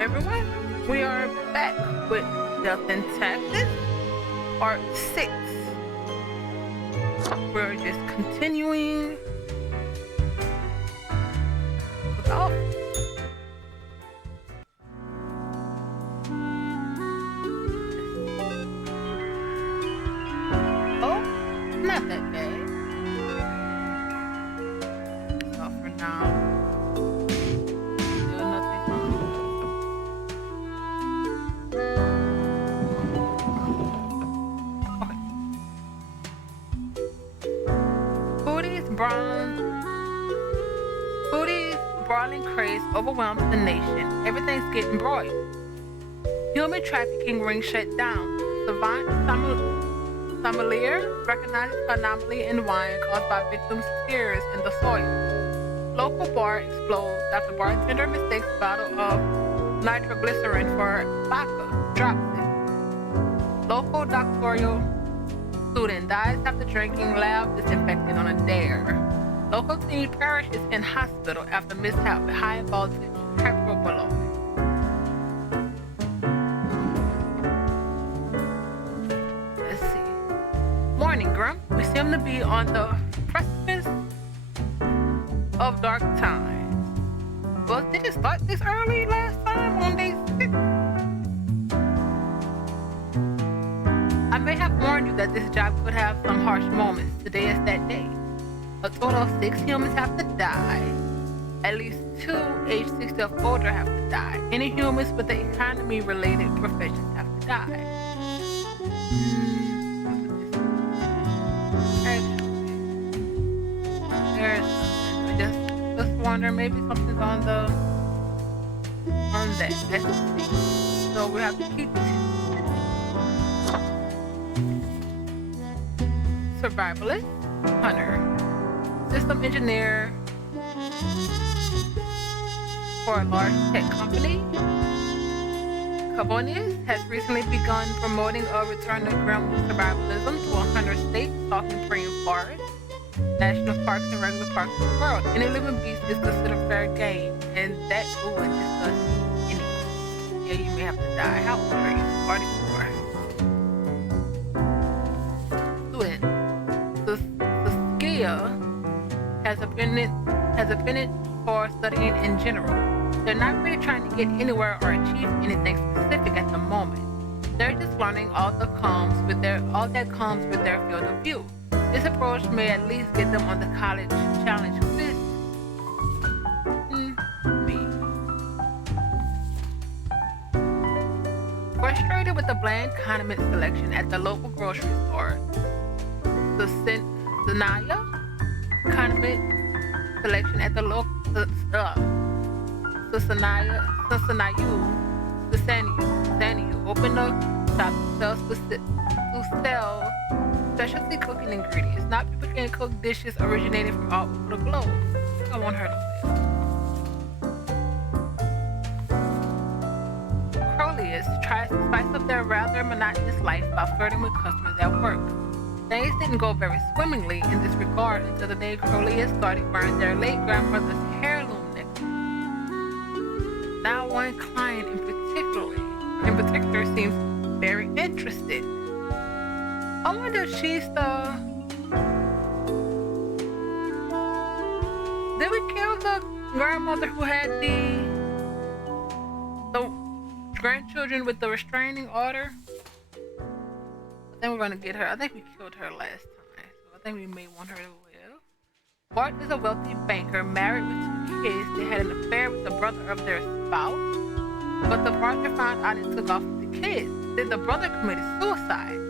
everyone. We are back with Death and Taxes, Part 6. We're just continuing. Oh. Oh, not that bad. So for now. Foodie's brawling craze overwhelms the nation. Everything's getting broiled. Human trafficking ring shut down. Savant sommelier recognizes anomaly in wine caused by victims' tears in the soil. Local bar explodes after bartender mistakes bottle of nitroglycerin for vodka. Drops it. Local doctoral student dies after drinking lab disinfectant on a dare. Local teen perishes in hospital after mishap with high voltage hyperballoon. Let's see. Morning, Grim. We seem to be on the precipice of dark times. Well, did it start this early last time on day 6? I may have warned you that this job could have some harsh moments. Today is that day. A total of 6 humans have to die. At least 2 age 60 or older have to die. Any humans with the economy-related professions have to die. There's I just wonder maybe something's on that. Let's see. So we have to keep it. Survivalist, hunter, system engineer for a large tech company. Carbonius has recently begun promoting a return to grim survivalism to 100 states, stalking praying forests, national parks, and regular parks of the world. Any living beast is considered fair game, and that would discuss any. Yeah, you may have to die. How old are you? 44. Student. Has a pennant for studying in general. They're not really trying to get anywhere or achieve anything specific at the moment. They're just learning all that comes with their field of view. This approach may at least get them on the college challenge quiz. Frustrated with the bland condiment selection at the local grocery store, Sanaya condiment selection at the local Sanayu opened a shop to sell specialty cooking ingredients. Not people can cook dishes originating from all over the globe. I want her to live. Crowley's tries to spice up their rather monotonous life by flirting with customers at work. Things didn't go very swimmingly in this regard until the day Crowley's started wearing their late grandmother's heirloom necklace. Now one client in particular seems very interested. I wonder if she's the... Did we kill the grandmother who had the grandchildren with the restraining order? I think we're gonna get her. I think we killed her last time, so I think we may want her to live. Bart is a wealthy banker married with 2 kids. They had an affair with the brother of their spouse, but the partner found out and took off with the kids. Then the brother committed suicide,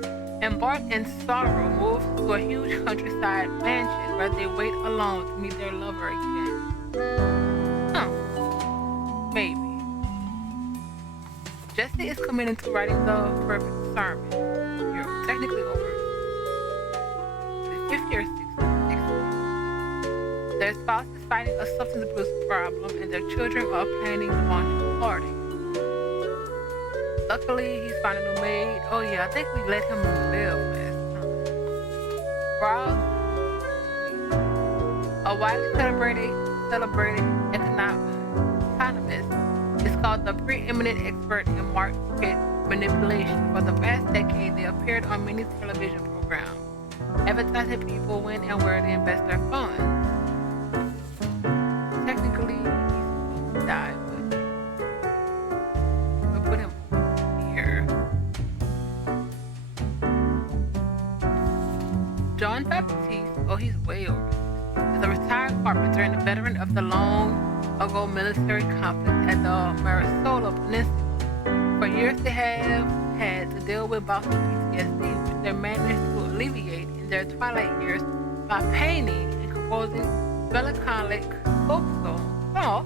and Bart in sorrow moved to a huge countryside mansion where they wait alone to meet their lover again. Maybe. Jesse is committed to writing the perfect sermon. Technically over 50 or 60. Their spouse is fighting a substance abuse problem and their children are planning to launch a party. Luckily, he's found a new maid. Oh yeah, I think we let him live last time. Ross, a widely celebrated economist, is called the preeminent expert in market manipulation. For the past decade, they appeared on many television programs, advertising people when and where to invest their funds. Technically, he's supposed to die, but we'll put him here. John Baptiste, oh, he's way over. Is a retired carpenter and a veteran of the long-ago military conflict at the Marisola Peninsula. For years, they have had to deal with bouts of PTSD, which they managed to alleviate in their twilight years by painting and composing melancholic folk songs. Oh,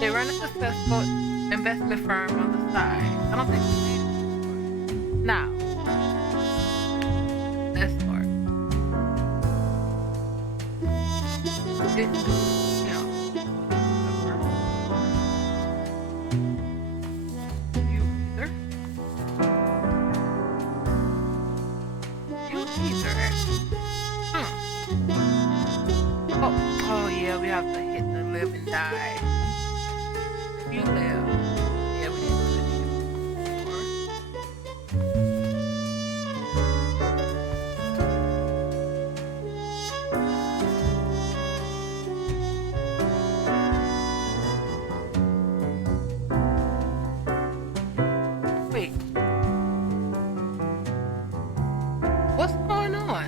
they run a successful investment firm on the side. I don't think we need it. Now, let's start. This is him. You either. You either. Oh yeah, we have to hit the live and die. If you live, yeah, we need to live Wait. What's going on?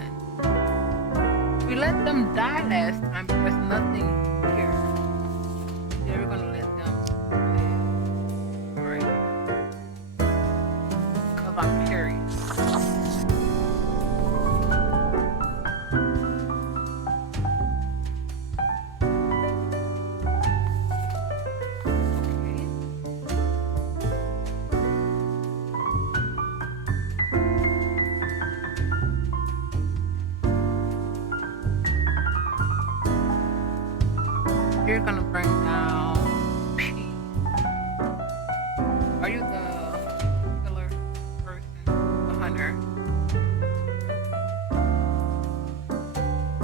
We let them die last time because nothing here. Yeah, we're gonna let them live. Right. Because I'm curious. You're gonna bring down P. Are you the killer person? The hunter?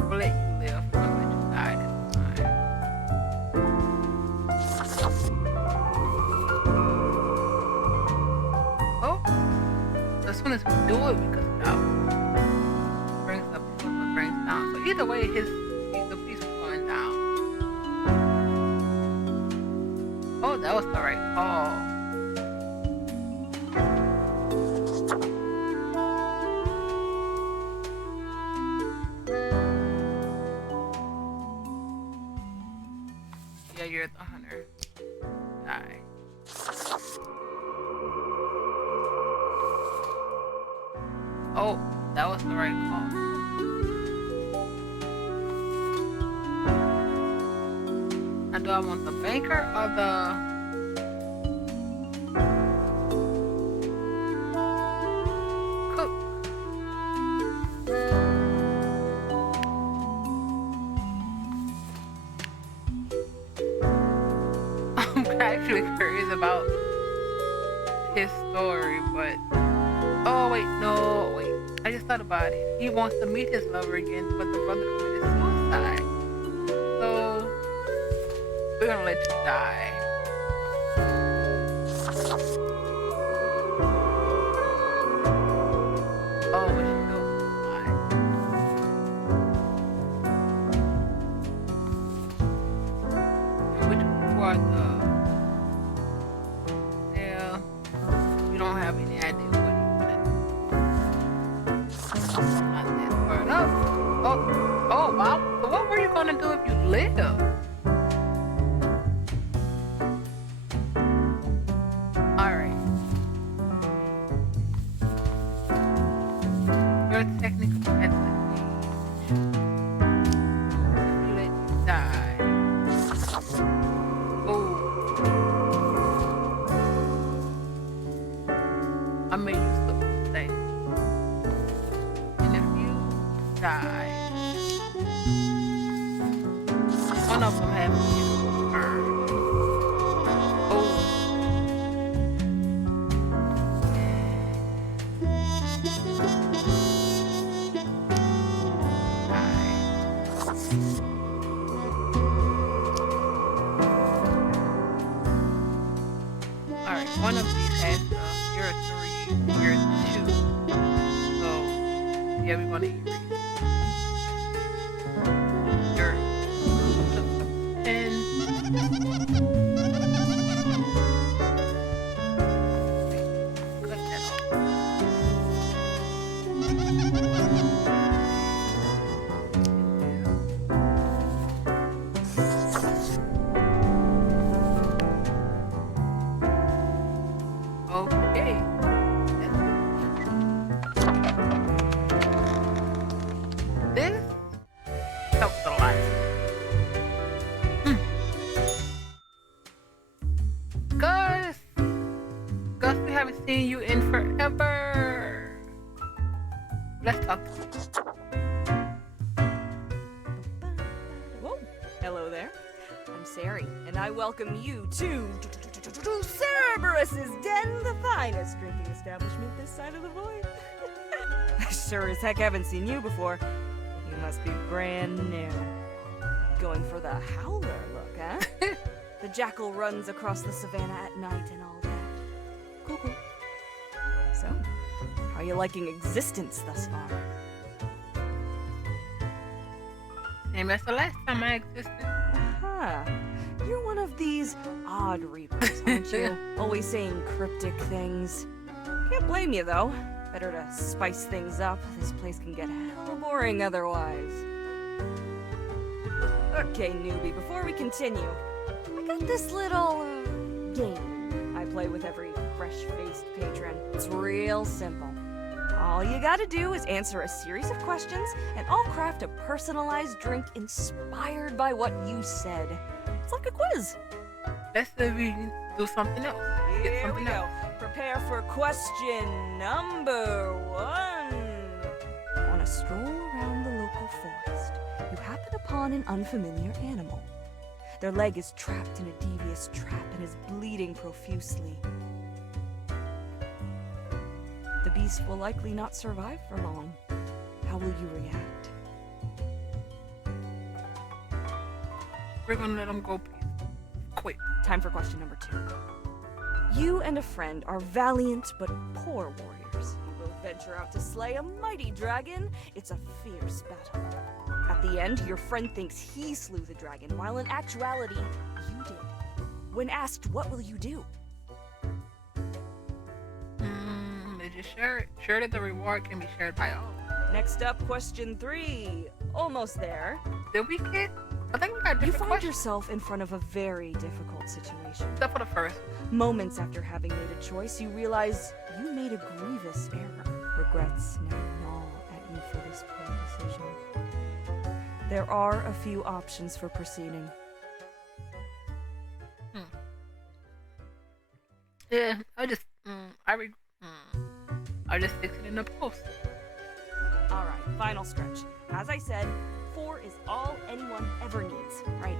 We'll let you live. We're gonna let you die this time. Oh, as soon as we do it, we cut it out. Brings up, brings down. So either way, the piece was going down. Oh, that was the right call. Yeah, you're the hunter. Die. Oh, that was the right call. And do I want the banker or the cook? I'm actually curious about his story, but wait. I just thought about it. He wants to meet his lover again, but the brother committed suicide. So we're gonna let you die. Oh, but she knows why. Which part we don't have any idea what he said. I'm not that far up. Oh, wow. So what were you gonna do if you live? Technical advantage. Let you die. Oh. I made you still stay. And if you die, one of them has to get burned. Oh. one of these has you're 3, you're 2. So yeah, we're gonna erase your 10. Cut that off. Okay. This helps a lot. Gus! Gus, we haven't seen you in forever. Let's talk to you. Whoa. Hello there. I'm Sari, and I welcome you to Cerberus's Den, the finest drinking establishment this side of the void. I sure as heck haven't seen you before. You must be brand new. Going for the howler look, huh? The jackal runs across the savannah at night and all that. Cool. So, how are you liking existence thus far? Same as the last time I existed. Aha. You're one of these odd reapers, aren't you? Always saying cryptic things. Can't blame you, though. Better to spice things up. This place can get hella boring otherwise. Okay, newbie, before we continue, I got this little game I play with every fresh-faced patron. It's real simple. All you gotta do is answer a series of questions, and I'll craft a personalized drink inspired by what you said. It's like a quiz. Let's say we do something else. Here we go. Prepare for question number 1. On a stroll around the local forest, you happen upon an unfamiliar animal. Their leg is trapped in a devious trap and is bleeding profusely. The beast will likely not survive for long. How will you react? We're gonna let them go, please. Quick. Time for question number 2. You and a friend are valiant but poor warriors. You both venture out to slay a mighty dragon. It's a fierce battle. At the end, your friend thinks he slew the dragon, while in actuality, you did. When asked, what will you do? They just share it. Sure that the reward can be shared by all. Next up, question 3. Almost there. Did we get? I think we got different You find questions. yourself in front of a very difficult situation. Except for the first. Moments after having made a choice, you realize you made a grievous error. Regrets now gnaw at you for this poor decision. There are a few options for proceeding. Yeah, I just fix it in the post. Alright, final stretch. As I said, 4 is all anyone ever needs, right?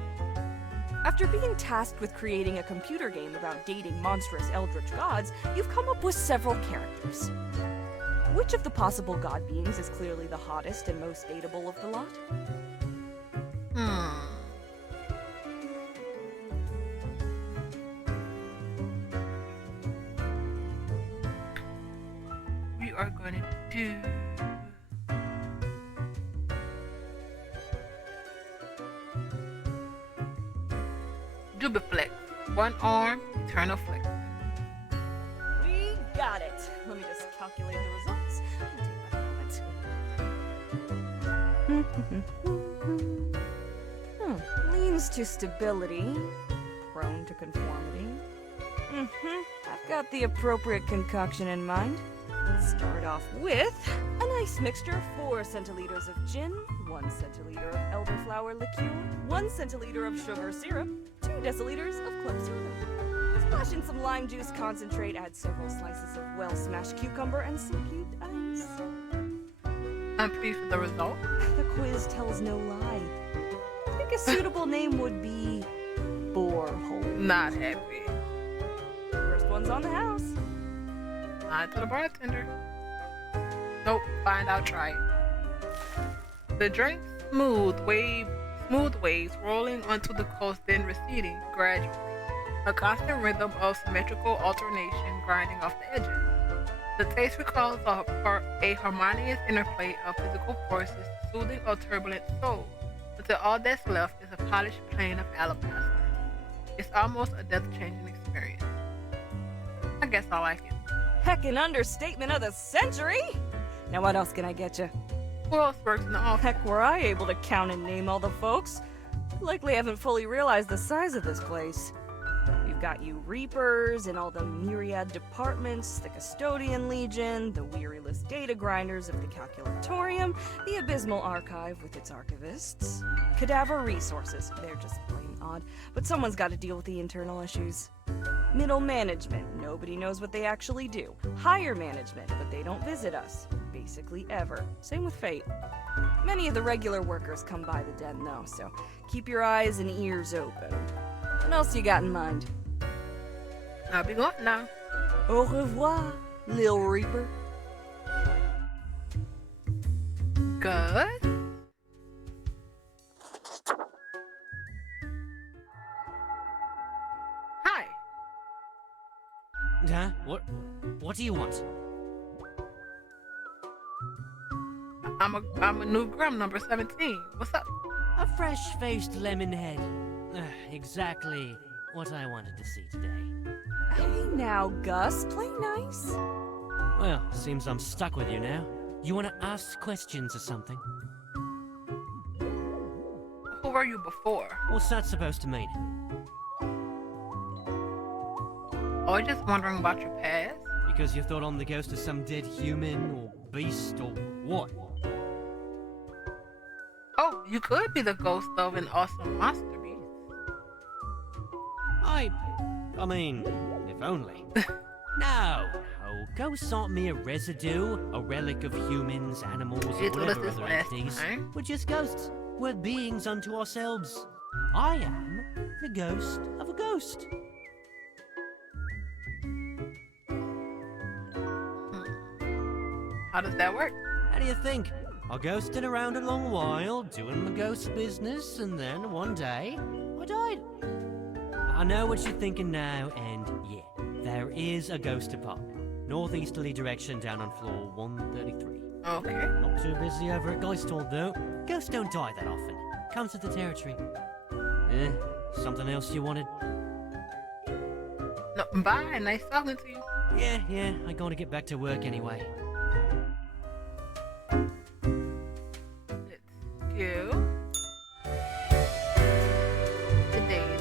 After being tasked with creating a computer game about dating monstrous eldritch gods, you've come up with several characters. Which of the possible god beings is clearly the hottest and most dateable of the lot? We are gonna do Dubiflex. One arm, eternal flex. We got it. Let me just calculate the results. It'll take a moment. Leans to stability. Prone to conformity. I've got the appropriate concoction in mind. Let's start off with a nice mixture of 4 centiliters of gin, 1 centiliter of elderflower liqueur, 1 centiliter of sugar syrup, 2 deciliters of club soda. Splash in some lime juice concentrate, add several slices of well-smashed cucumber and some cubed ice. I'm pleased with the result. The quiz tells no lie. I think a suitable name would be Borehole. Not happy. First one's on the house. Not to the bartender. Nope, fine, I'll try it. The drink smooth waves rolling onto the coast, then receding gradually. a constant rhythm of symmetrical alternation grinding off the edges. The taste recalls a harmonious interplay of physical forces, soothing a turbulent soul, until all that's left is a polished plane of alabaster. It's almost a death-changing experience. I guess I like it. Heckin' understatement of the century! Now what else can I get you? Who else works in the office? Heck, were I able to count and name all the folks? Likely haven't fully realized the size of this place. We've got you Reapers in all the myriad departments, the Custodian Legion, the weariless data grinders of the Calculatorium, the Abysmal Archive with its archivists. Cadaver Resources, they're just plain odd, but someone's got to deal with the internal issues. Middle Management, nobody knows what they actually do. Higher Management, but they don't visit us. Basically ever. Same with Fate. Many of the regular workers come by the den though, so keep your eyes and ears open. What else you got in mind? I'll be going now. Au revoir, Lil Reaper. Good. Hi. Huh? What do you want? I'm a new Grim, number 17. What's up? A fresh-faced lemon head. Exactly what I wanted to see today. Hey now, Gus, play nice. Well, seems I'm stuck with you now. You want to ask questions or something? Who were you before? What's that supposed to mean? Oh, I'm just wondering about your past. Because you thought I'm the ghost of some dead human or beast or what? Oh, you could be the ghost of an awesome monster beast. I mean, if only. No, ghosts aren't mere residue, a relic of humans, animals, or You told us whatever this other last entities. time. We're just ghosts. We're beings unto ourselves. I am the ghost of a ghost. How does that work? How do you think? I ghosted around a long while, doing my ghost business, and then one day, I died. I know what you're thinking now, and yeah, there is a ghost department. Northeasterly direction down on floor 133. Okay. Not too busy over at Geisthall, though. Ghosts don't die that often. Comes with the territory. Something else you wanted? No, bye. Nice talking to you. Yeah, I gotta get back to work anyway. Let's go. Today's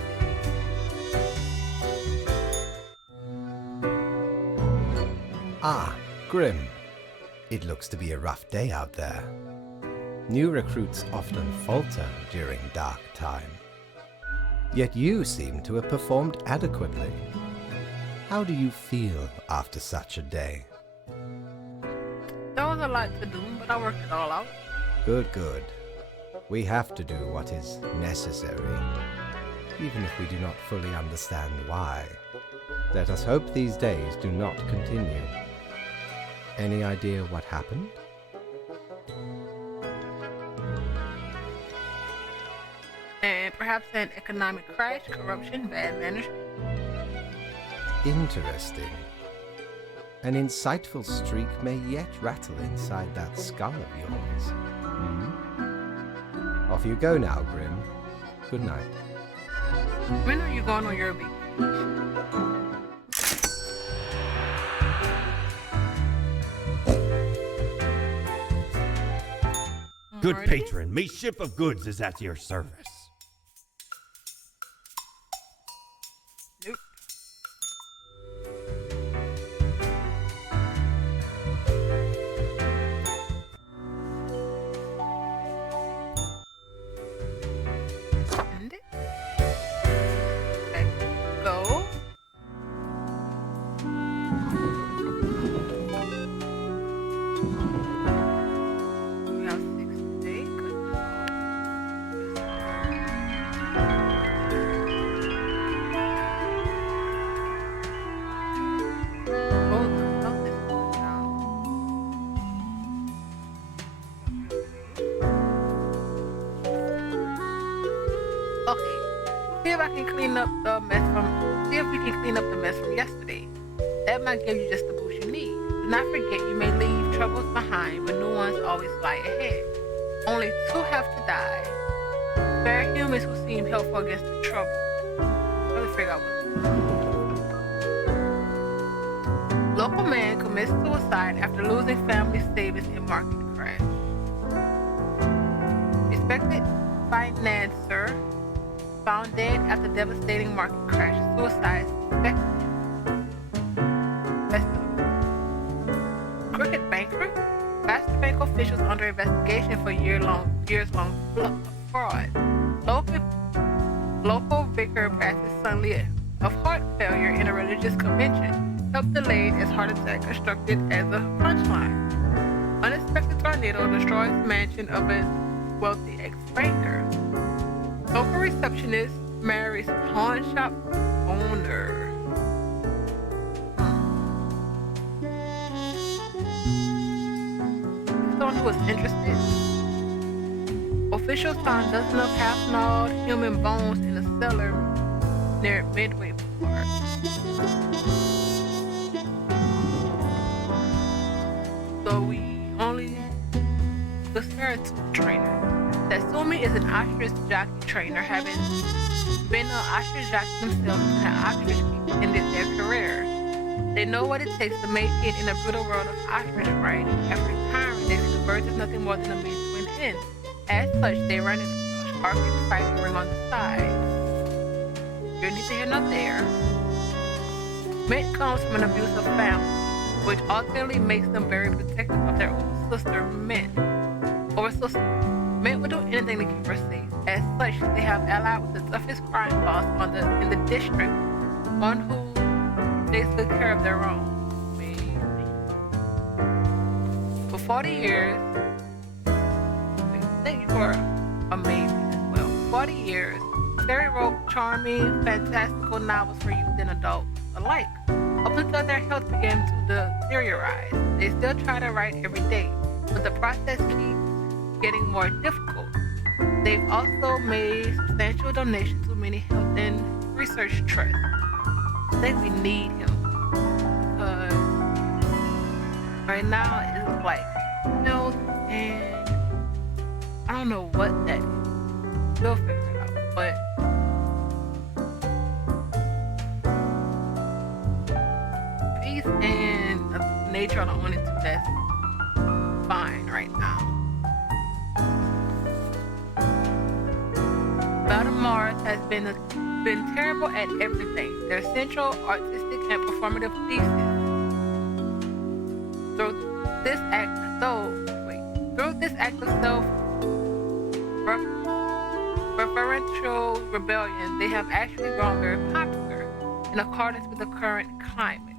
Ah, Grim. It looks to be a rough day out there. New recruits often falter during dark time. Yet you seem to have performed adequately. How do you feel after such a day? There was a lot to do, but I worked it all out. Good. We have to do what is necessary, even if we do not fully understand why. Let us hope these days do not continue. Any idea what happened? And perhaps an economic crash, corruption, bad management. Interesting. An insightful streak may yet rattle inside that skull of yours. Off you go now, Grim. Good night. When are you going on your vacation? Good Alrighty. patron, me ship of goods is at your service. Nope. Send it. Let's go. We have 6 days. Good. Oh, the stuff is going down. Okay. See if I can clean up the mess from. See if we can clean up the mess from yesterday. That might give you just the boost you need. Do not forget you may leave troubles behind, but new ones always lie ahead. Only two have to die. Spare humans who seem helpful against the trouble. Let me figure out what. Local man commits suicide after losing family savings in market crash. Respected financier found dead after devastating market crash. Suicide suspected. Crooked banker. Master bank officials under investigation for years-long fraud. Local vicar passes suddenly of heart failure in a religious convention. Help delayed as heart attack constructed as a punchline. Unexpected tornado destroys mansion of a wealthy ex-banker. Local receptionist marries pawn shop owner. Someone who was interested. Officials found dozens of half-gnawed human bones in a cellar near Midway Park. So we only the spiritual trainer. Tatsumi is an ostrich jockey trainer, having been an ostrich jockey themselves and an ostrich ended their career. They know what it takes to make it in the brutal world of ostrich riding. After retiring, they see the birds as nothing more than a means to an end. As such, they run an arcade fighting ring on the side. You're neither here nor there. Mint comes from an abusive family, which ultimately makes them very protective of their older sister, Mint. Mint would do anything to keep her safe. As such, they have allied with the toughest crime boss in the district, one who takes good care of their own. Maybe. For 40 years, thank you for amazing as well. 40 years, Terry wrote charming, fantastical novels for youth and adults alike. Up until their health began to deteriorate, they still try to write every day, but the process keeps getting more difficult. They've also made substantial donations to many health and research trusts. I think we need him because right now it's like health and I don't know what that is. We'll figure it out, but peace and nature are the only two that's fine right now. Baltimore has been terrible at everything. Their central artistic and performative thesis. Through this act of self-referential rebellion, they have actually grown very popular in accordance with the current climate.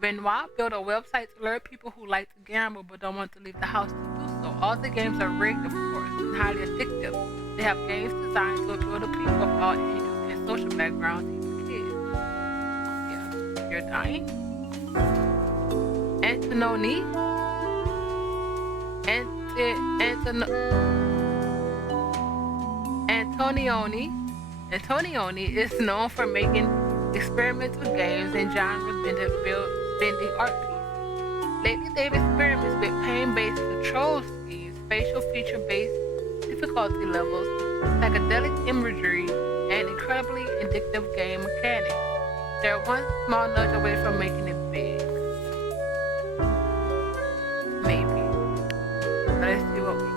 Benoit built a website to lure people who like to gamble but don't want to leave the house to do so. All the games are rigged, of course, and highly addictive. They have games designed to appeal to people of all ages and social backgrounds, even kids. Yeah, you're dying? Antonioni is known for making experimental games and genre-bending art pieces. Lately, they've experimented with pain-based control schemes, facial feature-based difficulty levels, psychedelic imagery, and incredibly addictive game mechanics. They're one small nudge away from making it big. Maybe. Let's see what we can.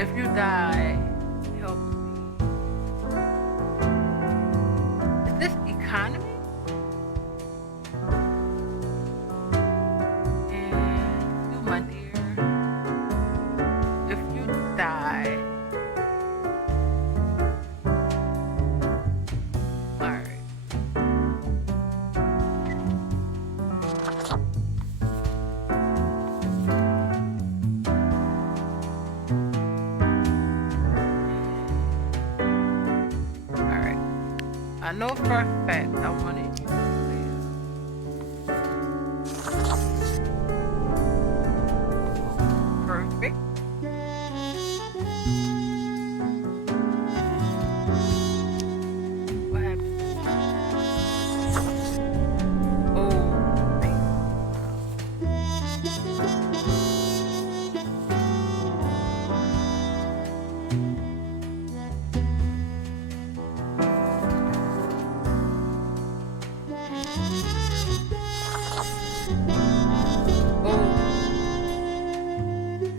If you die, help me. Is this economy? And you, my dear, if you die, alright. Alright. I know for a fact I wanted you to live. Perfect.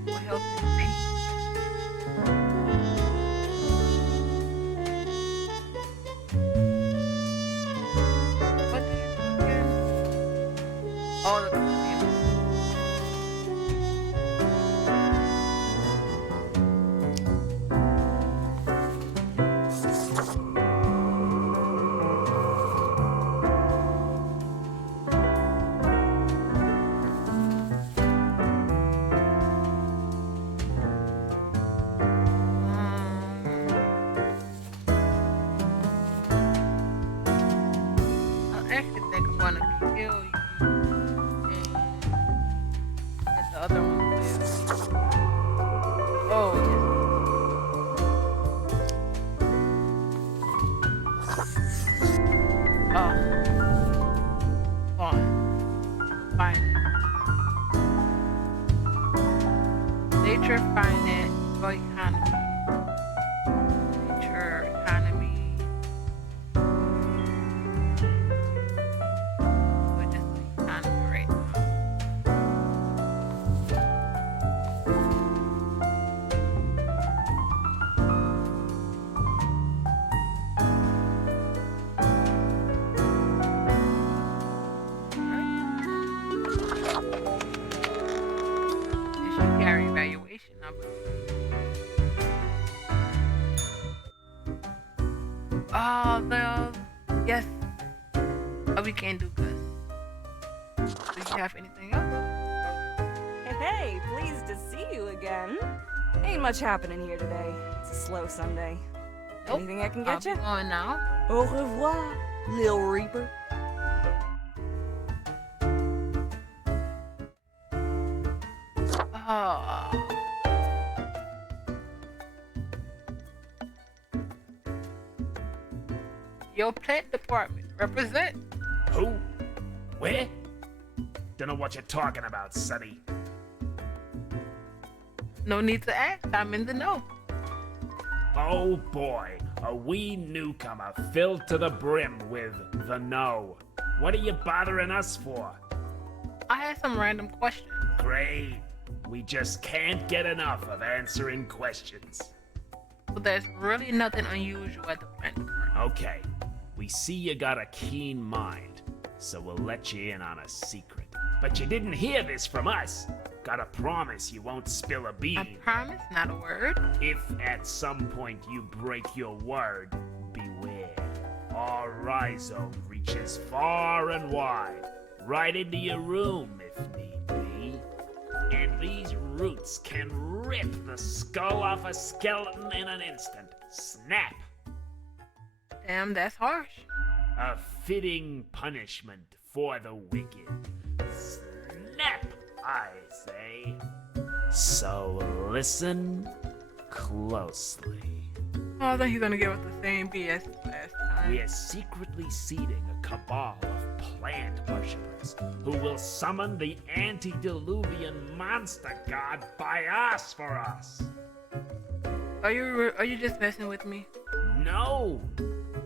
For health and peace. What do you do again? Oh, the casino. I actually think I'm gonna kill you and get the other one with. Oh yes. Oh, fine. Nature, finance, or economy. Nature, economy. Or just the economy right now. It should carry evaluation number. Oh, well, yes. Oh, we can't do good. Do you have anything else? Hey, pleased to see you again. Ain't much happening here today. It's a slow Sunday. Nope. Anything I can I'll get be you? going now. Au revoir, Lil Reaper. Oh. Your plant department represent. Who? Where? Don't know what you're talking about, Sonny. No need to ask. I'm in the know. Oh boy, a wee newcomer filled to the brim with the know. What are you bothering us for? I had some random questions. Great. We just can't get enough of answering questions. So there's really nothing unusual at the plant department. Okay, we see you got a keen mind, so we'll let you in on a secret. But you didn't hear this from us. Gotta promise you won't spill a I bean. promise, not a word. If at some point you break your word, beware. Our rhizome reaches far and wide, right into your room if need be. And these roots can rip the skull off a skeleton in an instant. Snap! Damn, that's harsh. A fitting punishment for the wicked. Snap, I say. So listen closely. Oh, I think you're gonna give us the same BS as last time. We are secretly seeding a cabal of plant worshippers who will summon the antediluvian monster god Bias for us. Are you just messing with me? No,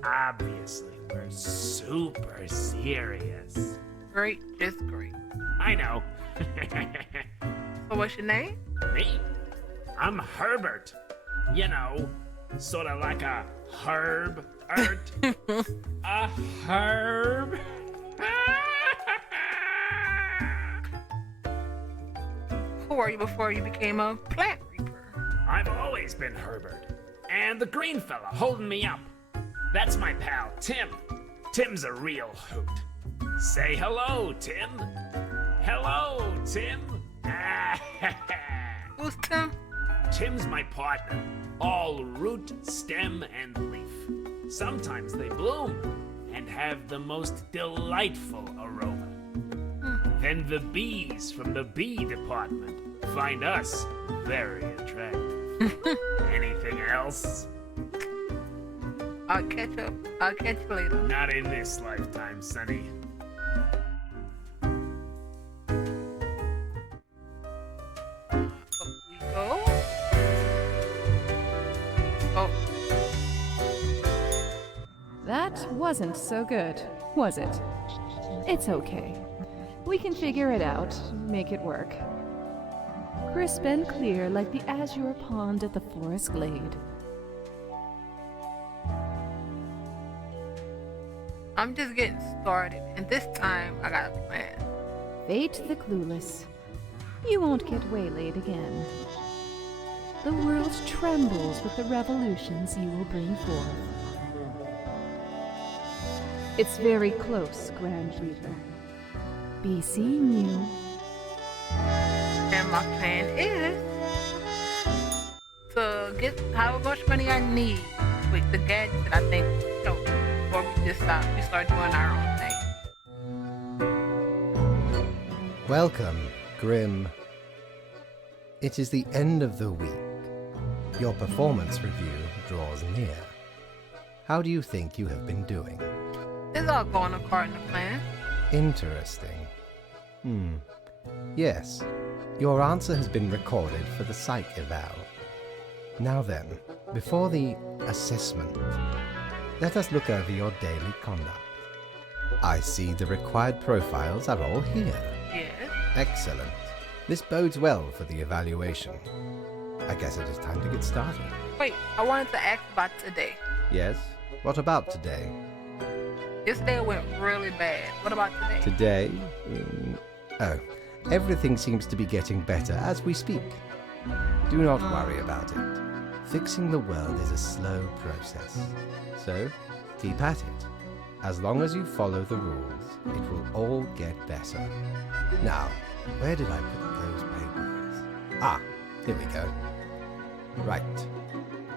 obviously we're super serious. Great, just great. I know. So what's your name? Me? I'm Herbert. You know, sort of like a herb. A herb. Who were you before you became a plant reaper? I've always been Herbert. And the green fella holding me up. That's my pal, Tim. Tim's a real hoot. Say hello, Tim. Hello, Tim. Who's Tim? Tim's my partner. All root, stem, and leaf. Sometimes they bloom and have the most delightful aroma. Then the bees from the bee department find us very attractive. Anything else? I'll catch up. I'll catch you later. Not in this lifetime, Sonny. wasn't so good, was it? It's okay. We can figure it out, make it work. Crisp and clear like the azure pond at the forest glade. I'm just getting started, and this time I got a plan. Fate the clueless. You won't get waylaid again. The world trembles with the revolutions you will bring forth. It's very close, Grand Reaper. Be seeing you. And my plan is to get how much money I need with the gadgets that I think so before we start doing our own thing. Welcome, Grim. It is the end of the week. Your performance review draws near. How do you think you have been doing? It's all going according to plan. Interesting. Yes, your answer has been recorded for the psych eval. Now then, before the assessment, let us look over your daily conduct. I see the required profiles are all here. Yes. Excellent. This bodes well for the evaluation. I guess it is time to get started. Wait, I wanted to ask about today. Yes? What about today? Yesterday went really bad. What about today? Today? Oh, everything seems to be getting better as we speak. Do not worry about it. Fixing the world is a slow process. So, keep at it. As long as you follow the rules, it will all get better. Now, where did I put those papers? Ah, here we go. Right.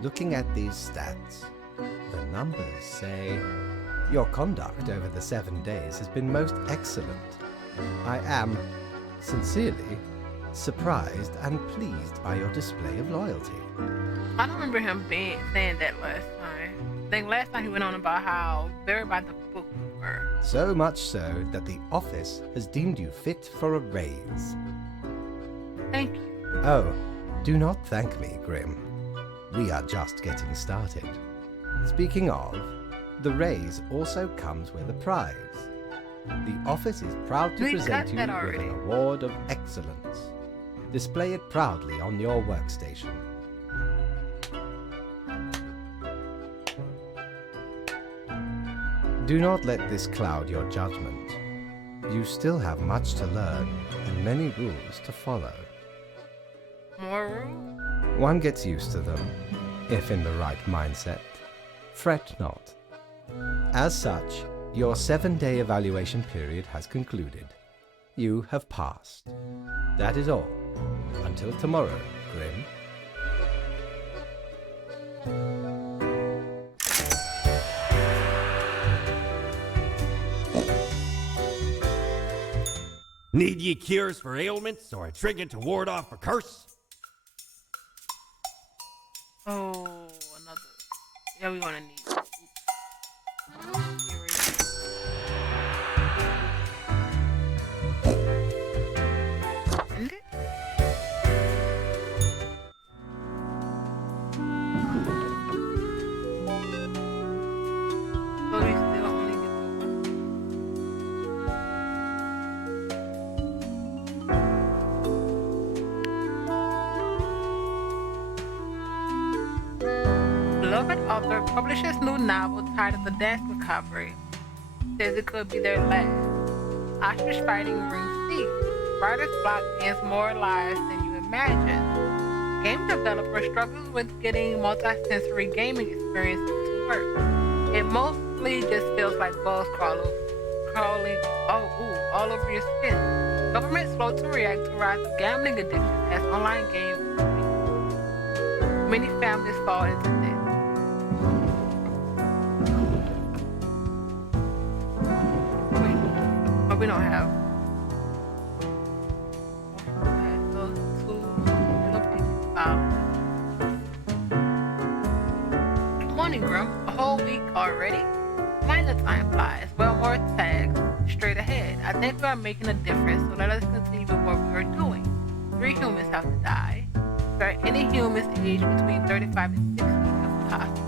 Looking at these stats, the numbers say your conduct over the 7 days has been most excellent. I am, sincerely, surprised and pleased by your display of loyalty. I don't remember him saying that last time. I think last time he went on about how very by the book we were. So much so that the office has deemed you fit for a raise. Thank you. Oh, do not thank me, Grim. We are just getting started. Speaking of, the raise also comes with a prize. The office is proud to We present got you that with already. an award of excellence. Display it proudly on your workstation. Do not let this cloud your judgment. You still have much to learn and many rules to follow. More room? One gets used to them, if in the right mindset. Fret not. As such, your 7-day evaluation period has concluded. You have passed. That is all. Until tomorrow, Grim. Need ye cures for ailments or a trinket to ward off a curse? Oh, another. Yeah, we're gonna need. Oops. Here we go. End it? So we still only get the one. Beloved author publishes new novel titled The Dance Recovery. Says it could be their last. Ostrich fighting rings deep. Writer's block ends more lives than you imagine. Game developer struggles with getting multi-sensory gaming experience to work. It mostly just feels like bugs crawling all over your skin. Government slow to react to rise of gambling addictions as online games. Many families fall into debt. But we don't have. Those two little piggies. Morning, Grim. A whole week already? Man, the time flies. Well, more tags straight ahead. I think we are making a difference, so let us continue with what we are doing. 3 humans have to die. Spare any humans aged between 35 and 60 if possible.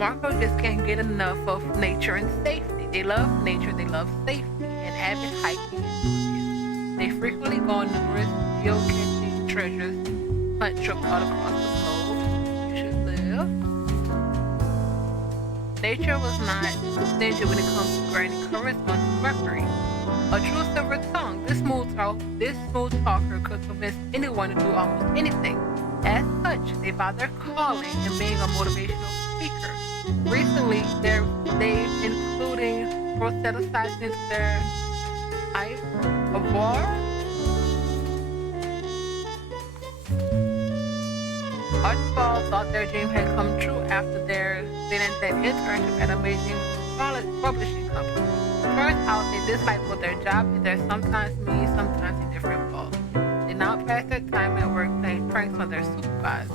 Marco just can't get enough of nature and safety. They love nature, they love safety, and avid hiking enthusiasts. They frequently go on numerous geocaching treasures hunt trips all across the globe. You should live. Nature was not stingy when it comes to granting charisma to Mercury. A true silver tongue, this smooth talker could convince anyone to do almost anything. As such, they found their calling in being a motivational speaker. Recently, they've including Rosetta Stone into their Ivoire. Archibald thought their dream had come true after their internship at an amazing publishing company. Turns out they dislike both their job and their sometimes mean, sometimes indifferent boss. They now pass their time at work playing pranks on their supervisors.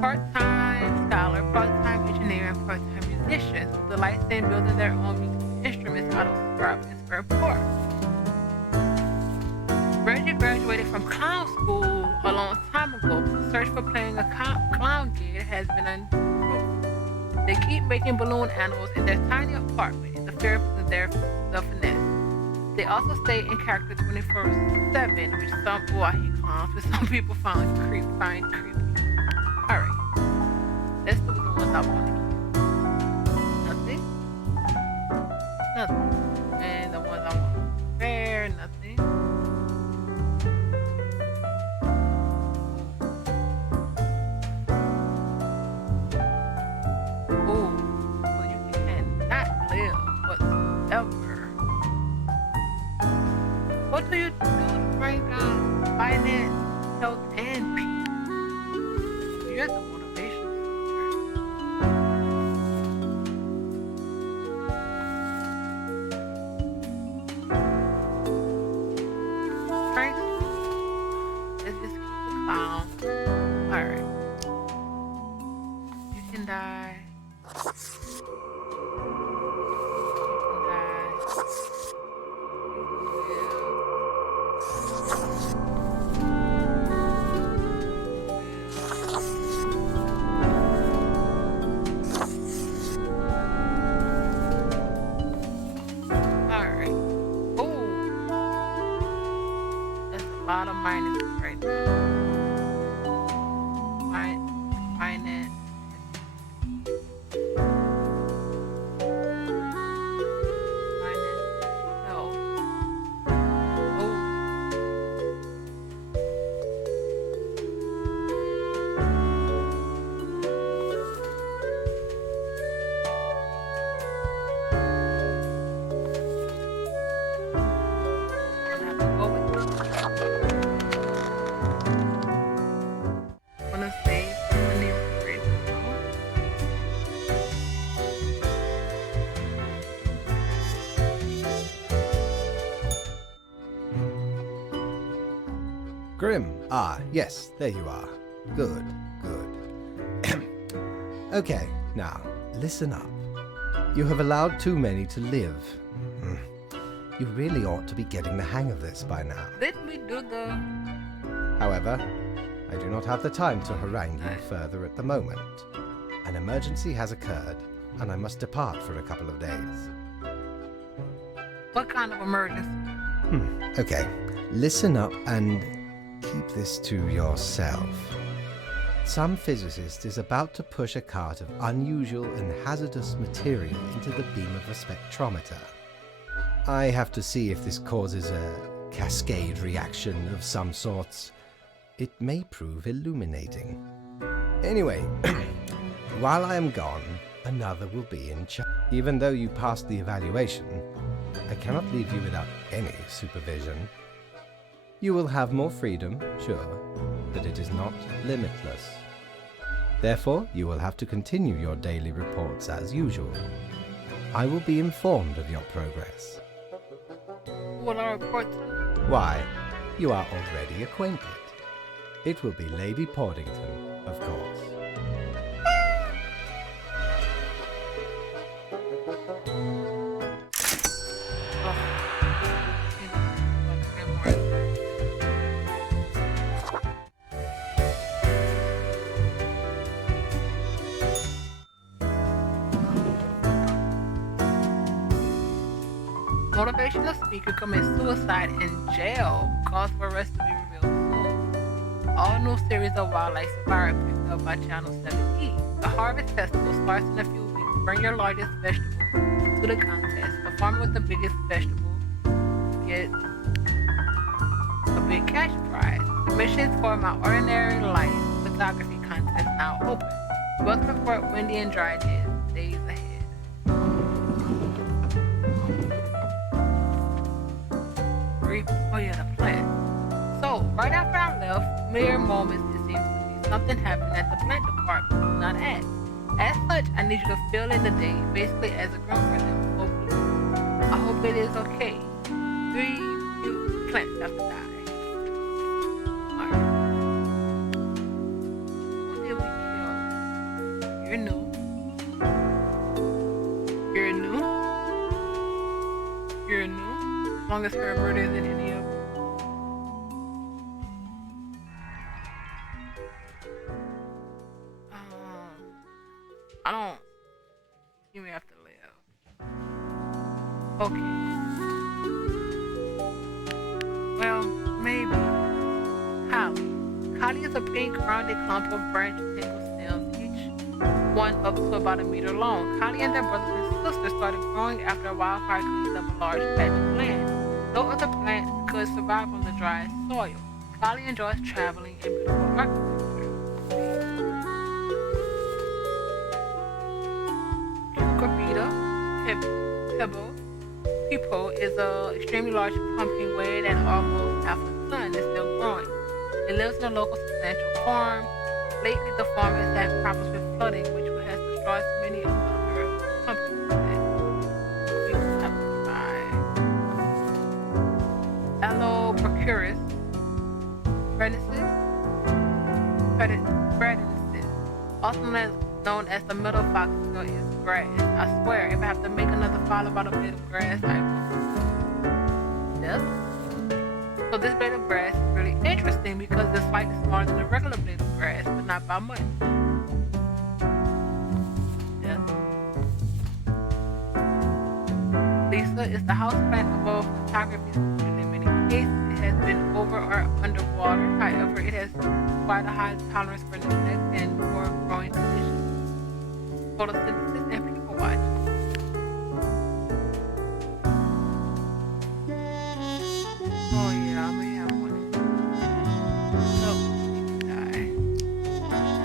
Part-time scholar, part-time engineer, and part-time musicians who delight in building their own musical instruments out of scrap and spare parts. Reggie graduated from clown school a long time ago. The search for playing a clown gig has been unfruitful. They keep making balloon animals in their tiny apartment in the fear of the finesse. They also stay in character 24/7, which I hate clowns, which some people find creepy. Alright, let's do the ones I want to keep. Nothing. And the ones I want to spare, nothing. What do you do to bring down finance, health, and peace? You're the motivation speaker. Strength. Let's just keep the clown. Alright. You can die. A lot of minuses right now. Finance. No. Oh. I have to go with Grim. Ah, yes, there you are. Good, good. Okay, now, listen up. You have allowed too many to live. You really ought to be getting the hang of this by now. Didn't we do the... However, I do not have the time to harangue you further at the moment. An emergency has occurred, and I must depart for a couple of days. What kind of emergency? Okay, listen up and keep this to yourself. Some physicist is about to push a cart of unusual and hazardous material into the beam of a spectrometer. I have to see if this causes a cascade reaction of some sorts. It may prove illuminating. Anyway, while I am gone, another will be in charge. Even though you passed the evaluation, I cannot leave you without any supervision. You will have more freedom, sure, but it is not limitless. Therefore, you will have to continue your daily reports as usual. I will be informed of your progress. What are reports? Why, you are already acquainted. It will be Lady Portington, of course. Motivational speaker commits suicide in jail. Cause for arrest to be revealed soon. All new series of Wildlife Safari picked up by Channel 7E. The Harvest Festival starts in a few weeks. Bring your largest vegetable to the contest. The farmer with the biggest vegetable gets a big cash prize. Submissions for My Ordinary Life photography contest now open. Weather report windy and dry days ahead. Oh yeah, the plant. So right after I left, mere moments it seems to me something happened at the plant department. Do not ask. As such, I need you to fill in the day, basically as a groom for them. Hopefully, I hope it is okay. 3 new plants have to die. You're new. You're new. You're new. As long as Herbert isn't any of them. I don't. You may have to live. Okay. Well, maybe. Holly. Holly is a pink, rounded clump of branches, tangled stems, each one up to about a meter long. Holly and their brothers and sisters started growing after a wildfire cleaned up a large patch of land. No other plant could survive on the dry soil. Holly enjoys traveling and beautiful architecture. Peepo is an extremely large pumpkin weighted at almost half a ton and still growing. It lives in a local substantial farm. Lately, the farm has had problems with flooding, which has destroyed many of the other pumpkins that we have to buy. Aloe Bredensis, also known as the middle foxtail, is grass. I swear, if I have to make another file about a blade of grass, I will. Yes. So this blade of grass is really interesting because it's slightly smaller than a regular blade of grass, but not by much. Yes. Lisa is the houseplant of a photography student in many cases. It has been over or underwater. However, it has quite a high tolerance for neglect and poor growing conditions. Photosynthesis and people watch. Oh yeah, I may have one. So, you can die.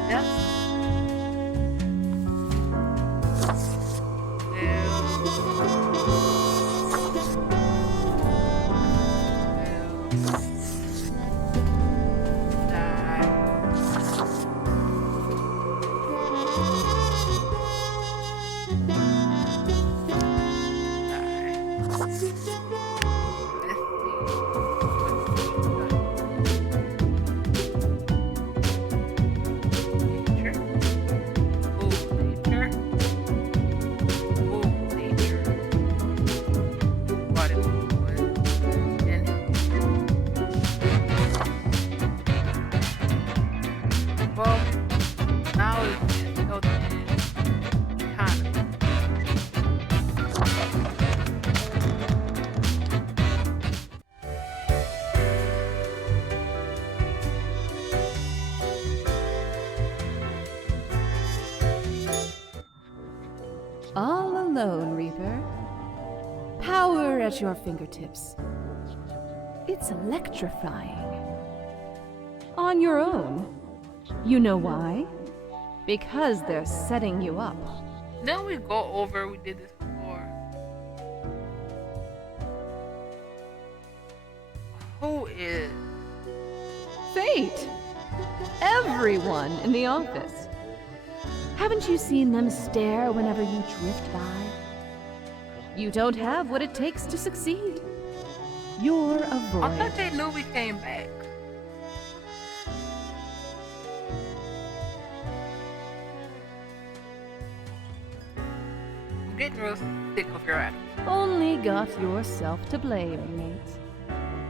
Yep. All alone, Reaper. Power at your fingertips. It's electrifying. On your own. You know why? Because they're setting you up. Then we go over, we did this before. Who is? Fate! Everyone in the office. Haven't you seen them stare whenever you drift by? You don't have what it takes to succeed. You're a void. I thought they knew we came back. I'm getting real sick of your attitude. Only got yourself to blame, mate.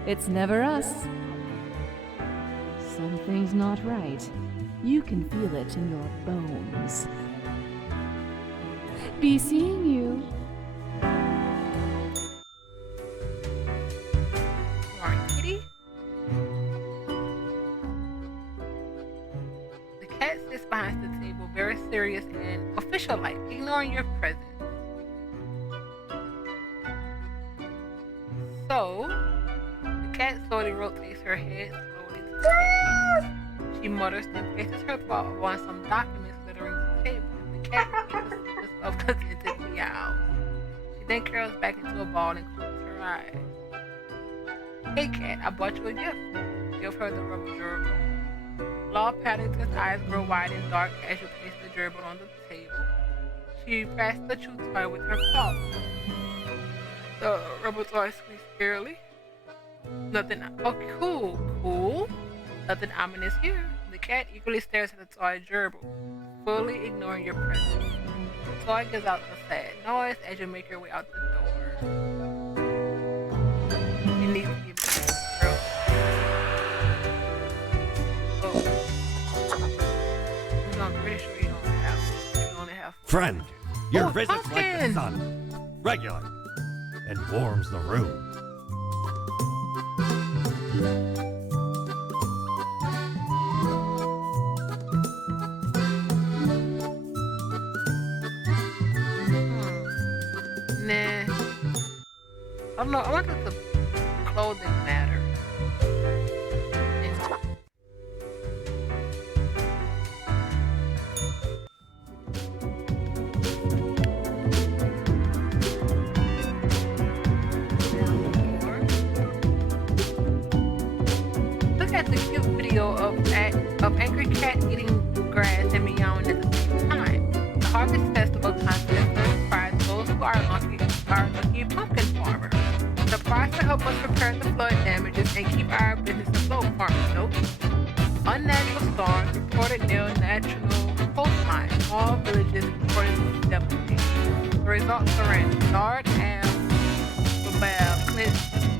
It's never us. Something's not right. You can feel it in your bones. Be seeing you. cat sits behind the table, very serious and official-like, ignoring your presence. So, the cat slowly rotates her head slowly to the cat. She mutters and places her paw on some documents littering the table. The cat repeats a sequence of contented meows. She then curls back into a ball and closes her eyes. Hey cat, I bought you a gift. Give her the rubber gerbil. Lord Paddington's eyes grow wide and dark as you place the gerbil on the table. She pats the chew toy with her paw. The rubber toy squeaks eerily. Nothing. Oh, cool. Nothing ominous here. The cat eagerly stares at the toy gerbil, fully ignoring your presence. The toy gives out a sad noise as you make your way out the door. You need to give me a girl. Oh. I'm pretty sure you only have. Friend, your Oh, visit's like the Pumpkin! sun, regular, and warms the room. Nah. I don't know. I wanted the clothing matter. Look at the cute video of angry cat eating grass and meowing at the same time. The Harvest Festival contest first prize those who are lucky pumpkin farmers. The prize to help us prepare the flood damages and keep our business afloat, farmers note. Unnatural storms reported near natural coastlines. Small villages reported devastation. The results are in Nard and Babel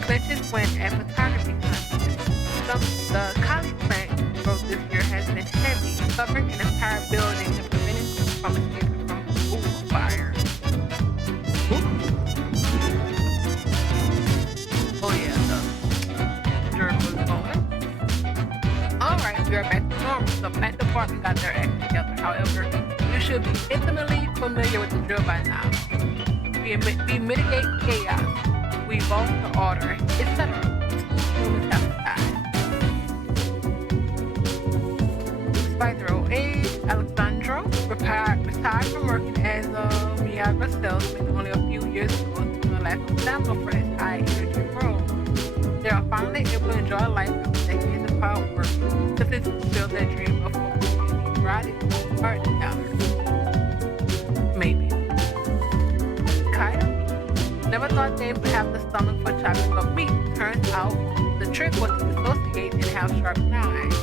clinches win at photography contest. The collie plant growth this year has been heavy, covering an entire building and preventing people from escaping from school fire. Oh yeah, the germ was going. Alright, we are back to normal. The plant department got their act together. However, you should be intimately familiar with the drill by now. We mitigate chaos. We vote for order, etc. Humans have to die. Despite their old age, Alexandro retired from working as a Viagra salesman only a few years ago due to a lack of stamina for his high energy role. They are finally able to enjoy life after decades of hard work, simply to fulfill their dream of focusing on erotic art gallery. Maybe. Kaya never thought they would have the stomach for chopping up meat. Turns out the trick was to dissociate and have sharp knives.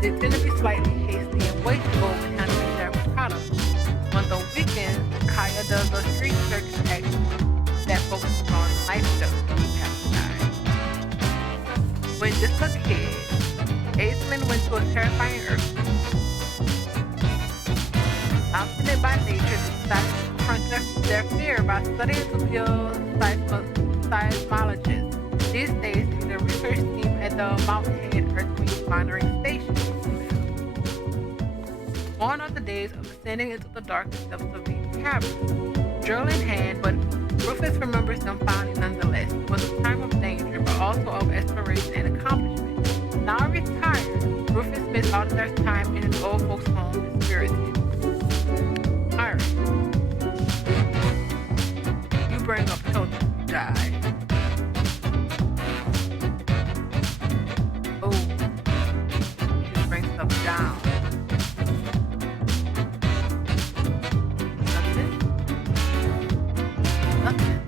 They tend to be slightly hasty and wasteful when handling their products. On the weekends, Kaya does a street circus act that focuses on life justice and pastime. When just a kid, Aislinn went to a terrifying earthquake. Obstinate by nature, they decided to confront their fear by studying to feel seismologists. These days, he's a research team at the Mountain Head Earthquake Monitoring Station. Gone are the days of ascending into the darkness of Savine Cavern. Drill in hand, but Rufus remembers them fondly nonetheless. It was a time of danger, but also of exploration and accomplishment. Now retired, Rufus spends all of their time in his old folks' home, dispirited. Alright. You bring up children who die. Oh. You just bring stuff down. Nothing.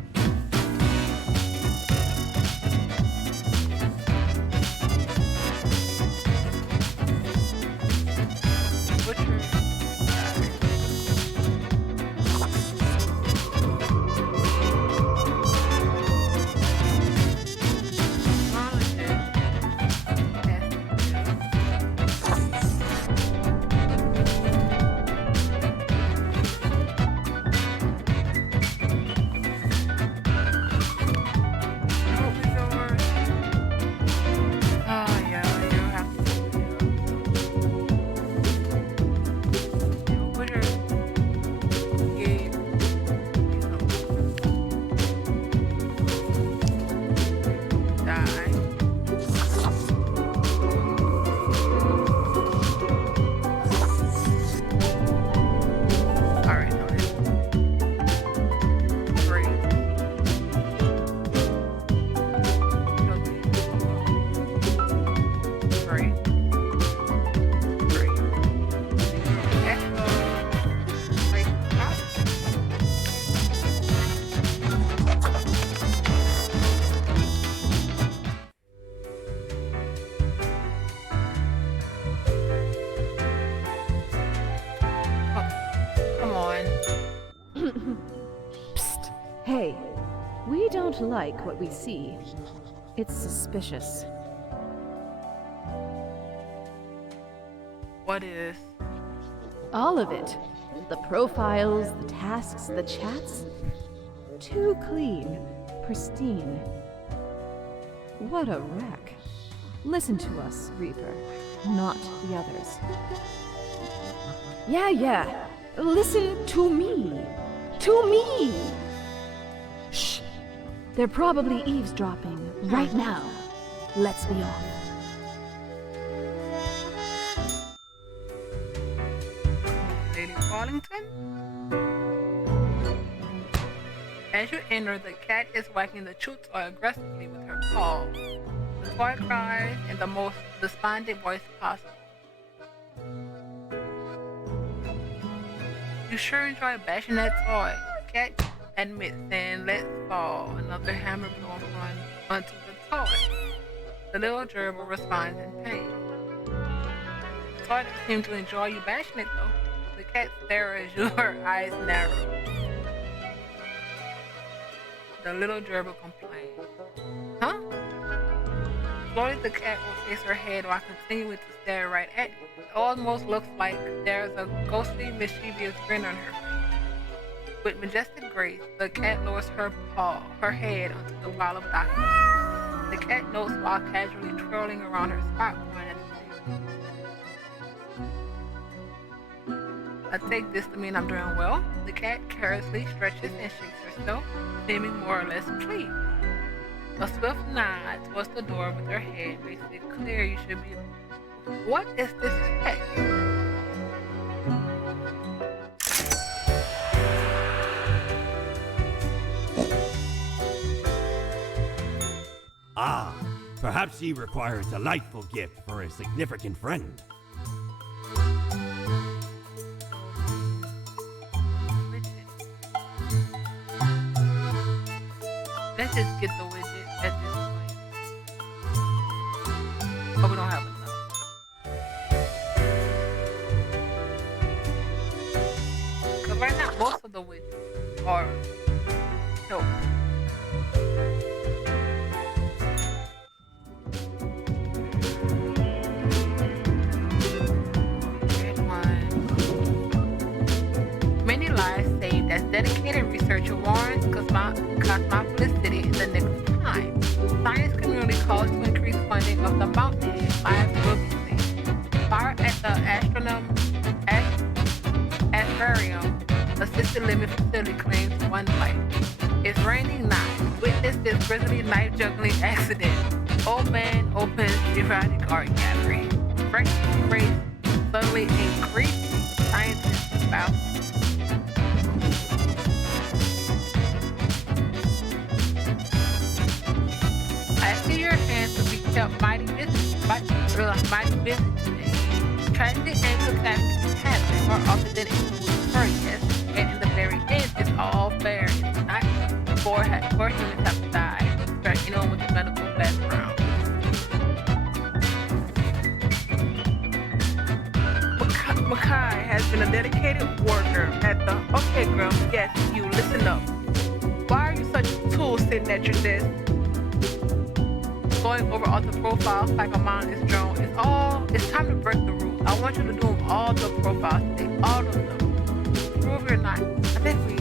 Hey, we don't like what we see. It's suspicious. What is? All of it. The profiles, the tasks, the chats. Too clean, pristine. What a wreck. Listen to us, Reaper, not the others. Yeah. Listen to me. To me! Shh. They're probably eavesdropping right now. Let's be off. Lady Arlington? As you enter, the cat is whacking the chew toy aggressively with her paw. The toy cries in the most despondent voice possible. You sure enjoy bashing that toy, the cat admits and lets fall another hammer blow onto the toy. The little gerbil responds in pain. The toy doesn't seem to enjoy you bashing it though. The cat stares as your eyes narrow. The little gerbil complains. Huh? Slowly the cat rotates her head while continuing to stare right at you. It almost looks like there's a ghostly, mischievous grin on her face. With majestic grace, the cat lowers her head onto the pile of documents. The cat notes while casually twirling around her spot point at the table. I take this to mean I'm doing well. The cat carelessly stretches and shakes herself, seeming more or less pleased. A swift nod towards the door with her head makes it clear you should be. What is this cat? Ah, perhaps he requires a delightful gift for a significant friend. Let's just get the widget at this point. Oh, we don't have enough. Because right now, most of the widgets are helpful. Many lives saved as dedicated researcher warns cosmopolicity in the nick of time. Science community calls to increase funding of the mountain. Lives will be saved. Fire at the Astrarium, assisted living facility claims one life. It's raining knives. Witness this grisly knife juggling accident. Old man opens erotic art gallery. Fresh race suddenly increased. Scientists about. I see your hands will be kept mighty busy today. Tragedy and catastrophe happen more often than it occurs, yes, and in the very end, it's all fair. It's not for humans have to die, for anyone with a medical background. Makai has been a dedicated worker at the. Okay, girl, yes, you listen up. Why are you such a tool sitting at your desk? Going over all the profiles like a mindless drone. It's time to break the rules. I want you to do all the profiles today, all of them. Prove you're not. I think we.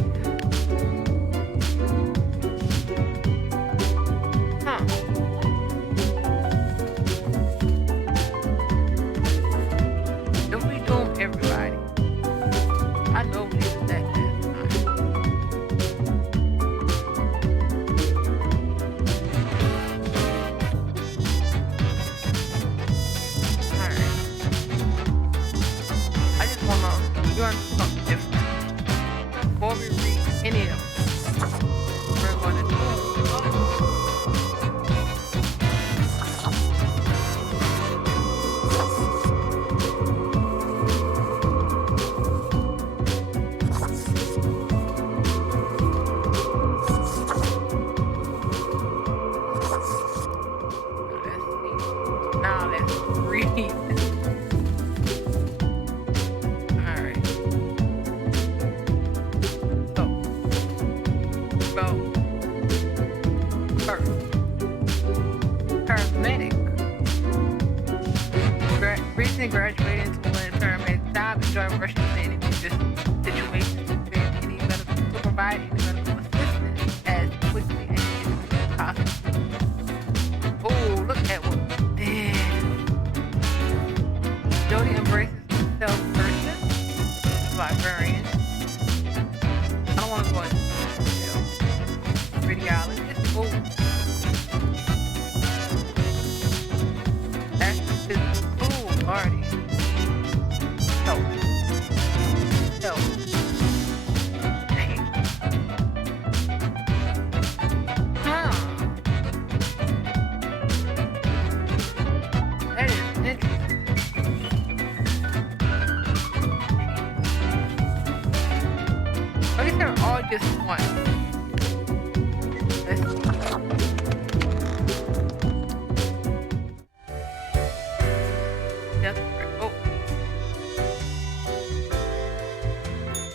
If we doom everybody, I know we did that last time. Doing something different. Before we read any of them, we're going to do Now let's read. enjoy rushing to any situation to provide any medical assistance as quickly and easily as possible. Oh, look at what we did. Jody embraces self-person, librarian. I don't want to go into detail. Radiologist. Oh. Astrophysics. Oh, lordy. Help. Dang. Huh. That is interesting. I guess they're all just one. Let's see.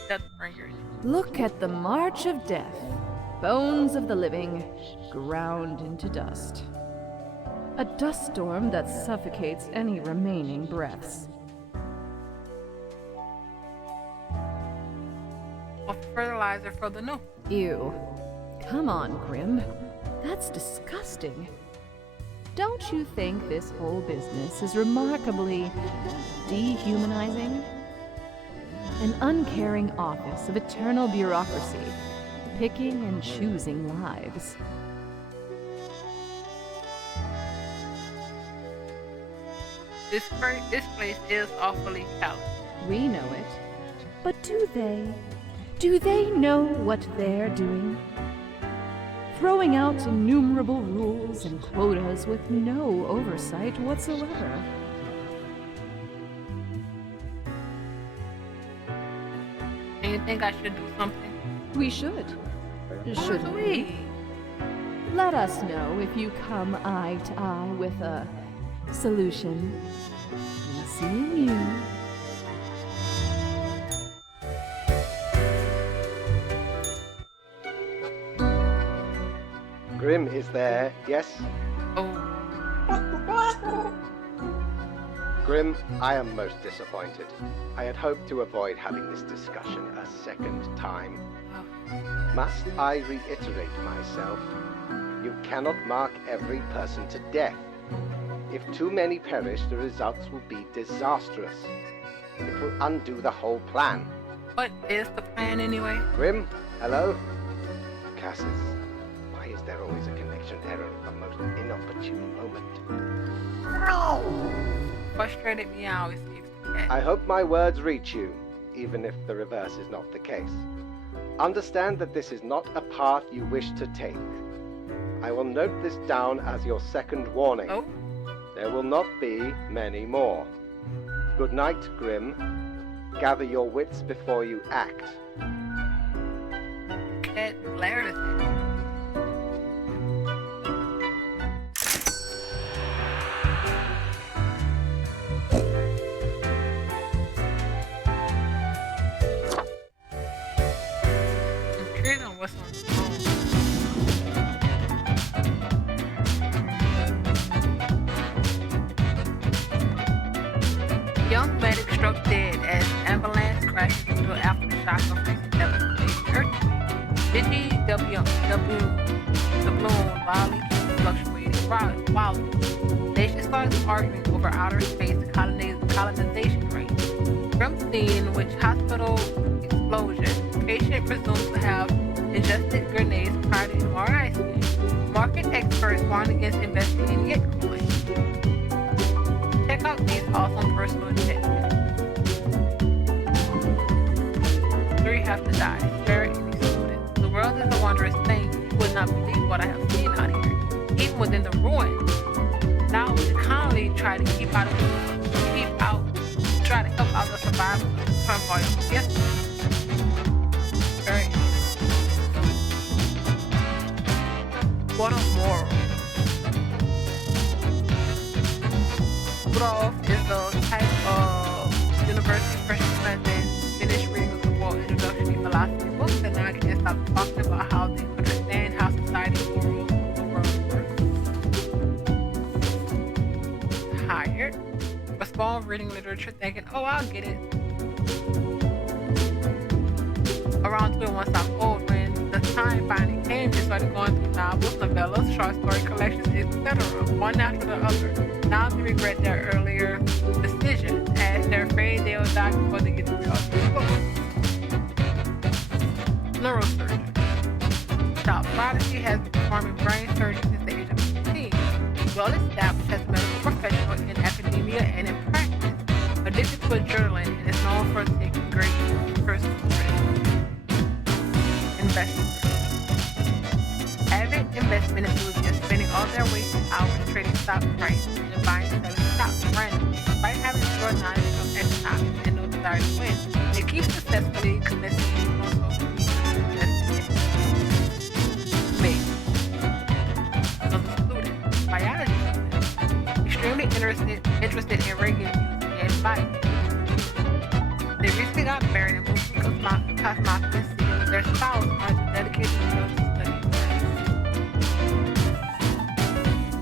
Deathbringers. Look at the march of death. Bones of the living, ground into dust. A dust storm that suffocates any remaining breaths. Or fertilizer for the new. Ew. Come on, Grim. That's disgusting. Don't you think this whole business is remarkably dehumanizing? An uncaring office of eternal bureaucracy, picking and choosing lives. This place is awfully callous. We know it. But do they? Do they know what they're doing? Throwing out innumerable rules and quotas with no oversight whatsoever. And you think I should do something? We should. Shouldn't we? Sweet. Let us know if you come eye to eye with a solution. We'll see you. Grim is there, yes? Oh, Grim, I am most disappointed. I had hoped to avoid having this discussion a second time. Must I reiterate myself? You cannot mark every person to death. If too many perish, the results will be disastrous. It will undo the whole plan. what is the plan anyway? Grim, hello? Cassis, why is there always a connection error at the most inopportune moment? Frustrated meow escapes the cat. I hope my words reach you, even if the reverse is not the case. Understand that this is not a path you wish to take. I will note this down as your second warning. Oh, There will not be many more. Good night, Grim. Gather your wits before you act. cat glared at it. I'm curious on what's on the phone. Young medic struck dead as ambulance crashes into an aftershock of recent devastating earthquake. The balloon wildly fluctuating wildly. Nation starts arguing over outer space colonization rates. Grim scene which hospital explosion. Patient presumed to have ingested grenades prior to MRI scan. Market experts warn against investigating yet cooling. Check out these awesome personal detectives. 3 have to die. Very excluded. The world is a wondrous thing. You would not believe what I have seen out here. Even within the ruins. Now we calmly try to try to help out the survivors of the turmoil of yesterday. Very what a moral. Rudolph is the type of university freshman that finished reading a couple of introductory philosophy books and now I can just stop talking about how they understand how society morals of the world works. Tired. Respond reading literature thinking, oh, I'll get it. to it once I'm old. When the time finally came, they started going through novels, novellas, short story collections, etc. One after the other. Now they regret their earlier decisions, as they're afraid they'll die before they get to the other books. Neurosurgeon. Child Prodigy has been performing brain surgery since the age of 15. Well established as a medical professional in academia and in practice. Addicted to adrenaline and is known for taking great personal risks. Investment. Avid investment enthusiasts spending all their wasted hours trading stock prices and buying and selling stocks randomly, despite having zero knowledge of economics and no desire to win. They keep successfully convincing people on social media to invest in it. Me. Another student, biology student, extremely interested in reggae music and life. They recently got married and moved to Cosmopolis City with their spouse wanted to dedicate themselves to studying math.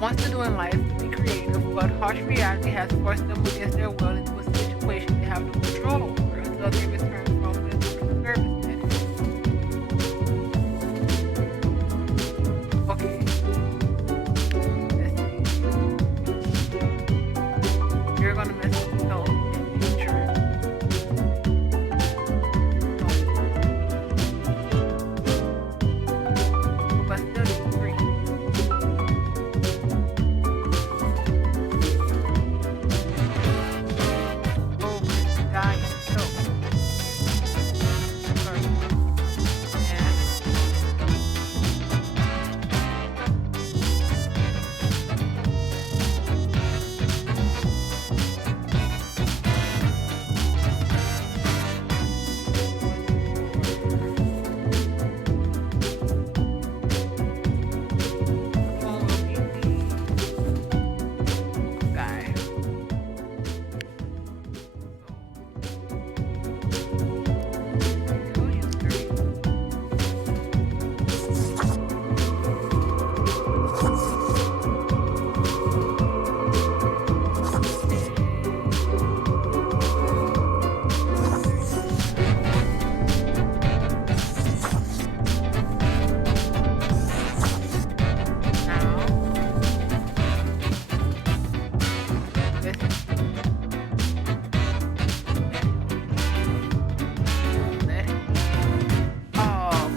Wants to do in life to be creative, but harsh reality has forced them against their will into a situation they have no control over until they return from the service setting. Okay. Let's see. You're gonna mess with health and nature. But still be free. Oh, this guy is so. Sorry. Yeah. Phone will be the guy. So, you three. Now, this let oh,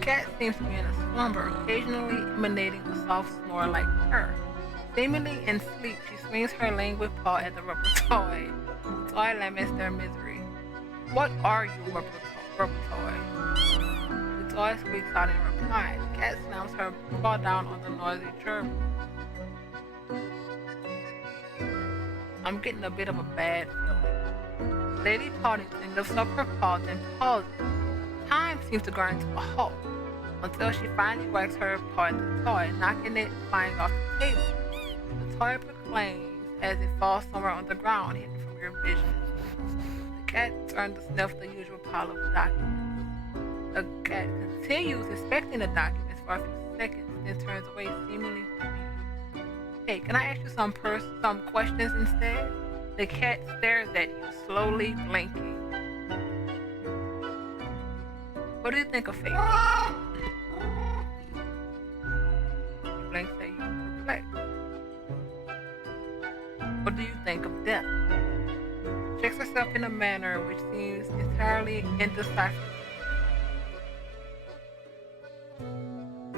Cat seems to be in a slumber, occasionally emanating a soft snore like purr. Seemingly in sleep, she swings her languid paw at the rubber toy. The toy laments their misery. What are you, rubber toy? The toy squeaks out in reply. The cat slams her paw down on the noisy gerbil. I'm getting a bit of a bad feeling. Lady Paddington lifts up her paw, then pauses. Time seems to grind to a halt until she finally wags her paw at the toy, knocking it flying off the table. The toy proclaims as it falls somewhere on the ground, hidden from your vision. The cat turns to sniff the usual pile of documents. The cat continues inspecting the documents for a few seconds, then turns away, seemingly pleased. Hey, can I ask you some questions instead? The cat stares at you, slowly blinking. What do you think of fate? He blinks at you, perplexed. What do you think of death? Checks herself in a manner which seems entirely indecipherable.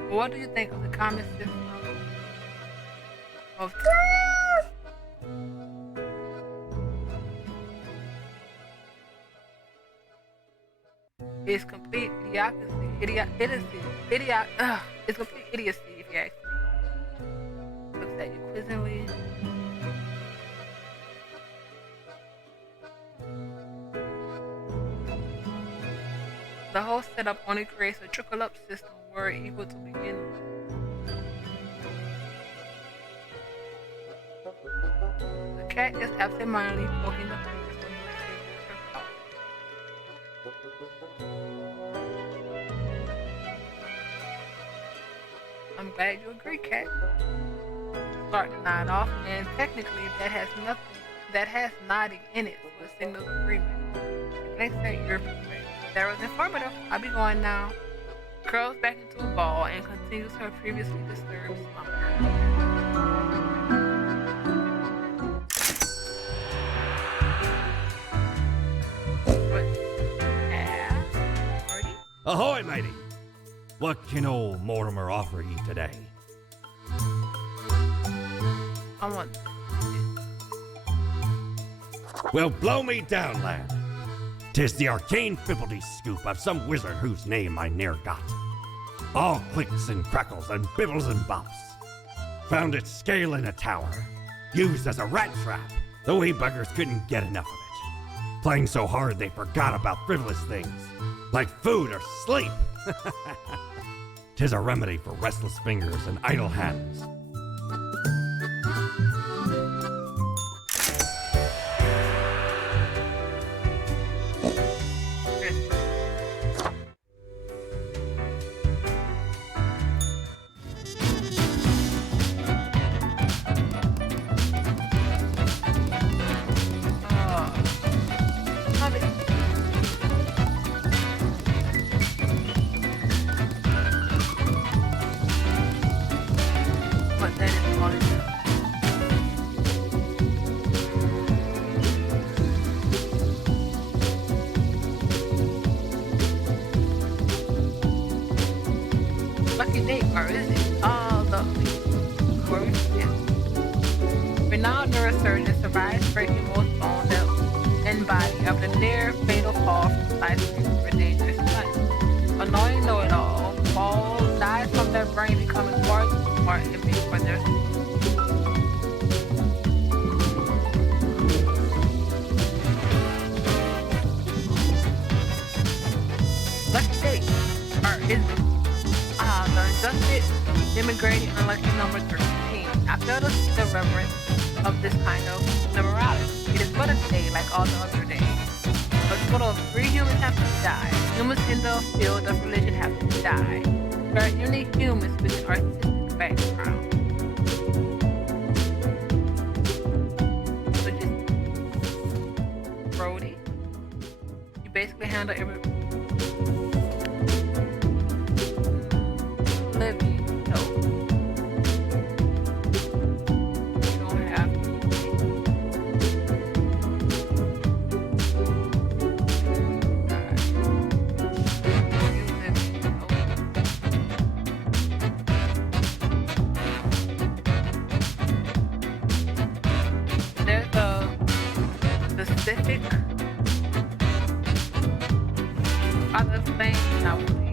What do you think of the common system of It's complete it's complete idiocy if you ask me. Looks at you quizzingly. The whole setup only creates a trickle-up system where equal to begin with. cat is absentmindedly poking the fingers when you her I'm glad you agree, cat. Start to nod off, and technically that has nodding in it, so it signals agreement. It blinks at your perspective. That was informative. I'll be going now. Curls back into a ball and continues her previously disturbed slumber. Marty? Ahoy, matey! What can old Mortimer offer ye today? I want Well, blow me down, lad. 'Tis the arcane fibbledy scoop of some wizard whose name I ne'er got. All clicks and crackles and bibbles and bops. Found it scale in a tower, used as a rat trap. The wee buggers couldn't get enough of it. Playing so hard they forgot about frivolous things, like food or sleep. 'Tis a remedy for restless fingers and idle hands. Lucky day, or is it? Oh, lovely. Renowned neurosurgeon survives breaking most bones and body of the near fatal fall from skyscraper for dangerous stunts. Annoying know-it-all, falls, dies from their brain becoming far too smart and big for their lucky day, or is it? The adjusted, demigrating unlucky number 13. I fail to see the reverence of this kind of numerology. It is but a day like all the other days. A total of 3 humans have to die. Humans in the field of religion have to die. There are only humans with an artistic background. So just Brody. You basically handle every living, no. You don't have to. There's a specific other thing I believe.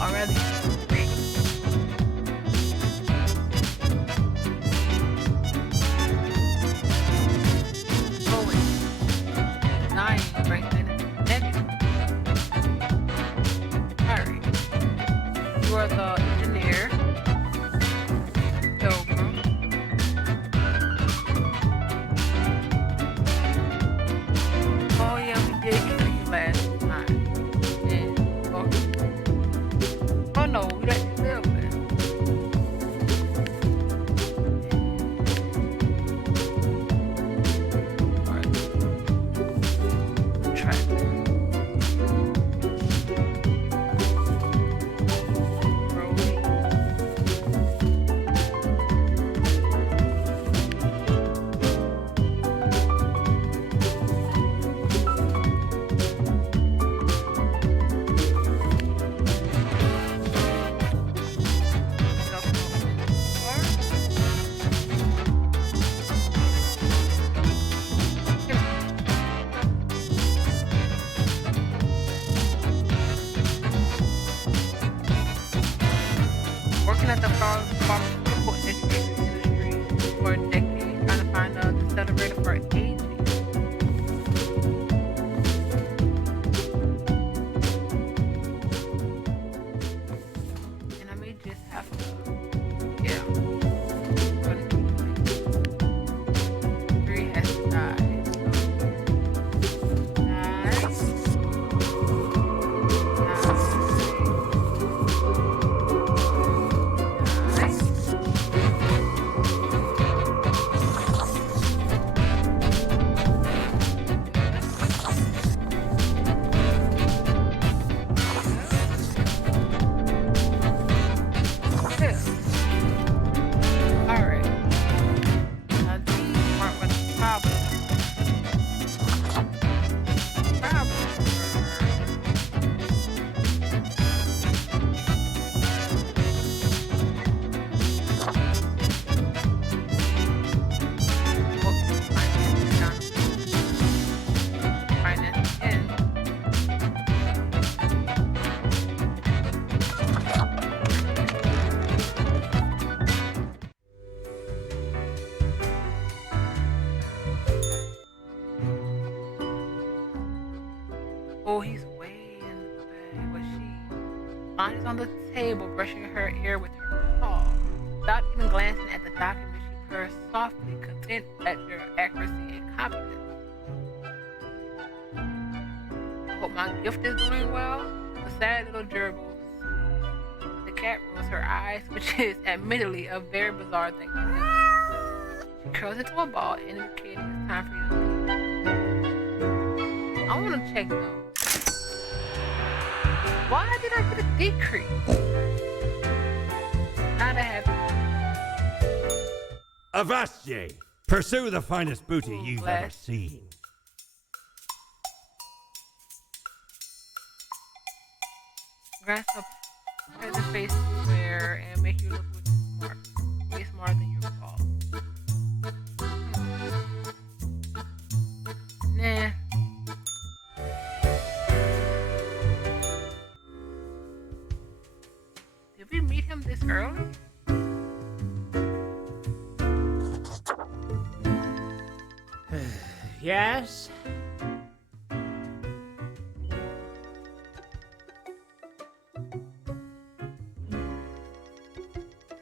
Already. Going. 9 brings in negative. Alright. You are the engineer. Pilgrim. Oh yeah, we did kill you last time. And, oh no, we let you live then. Alright. Try it. Brody. Working at the pharmaceutical education industry for a decade, trying to find a accelerator for aging. Oh, he's way in the bag. Was she? Bonnie's on the table, brushing her hair with her paw. Without even glancing at the document, she purrs softly, content at her accuracy and competence. I hope my gift is doing well. The sad little gerbil. The cat rolls her eyes, which is admittedly a very bizarre thing to do. She curls into a ball, indicating it's time for you to leave. I want to check though. Why did I get a decrease? Not a happy. Avast pursue the finest booty you've ever bless. seen. Grasshopper has a face to wear and make you look smart. Way smarter than you recall. Nah. Did we meet him this early? Yes?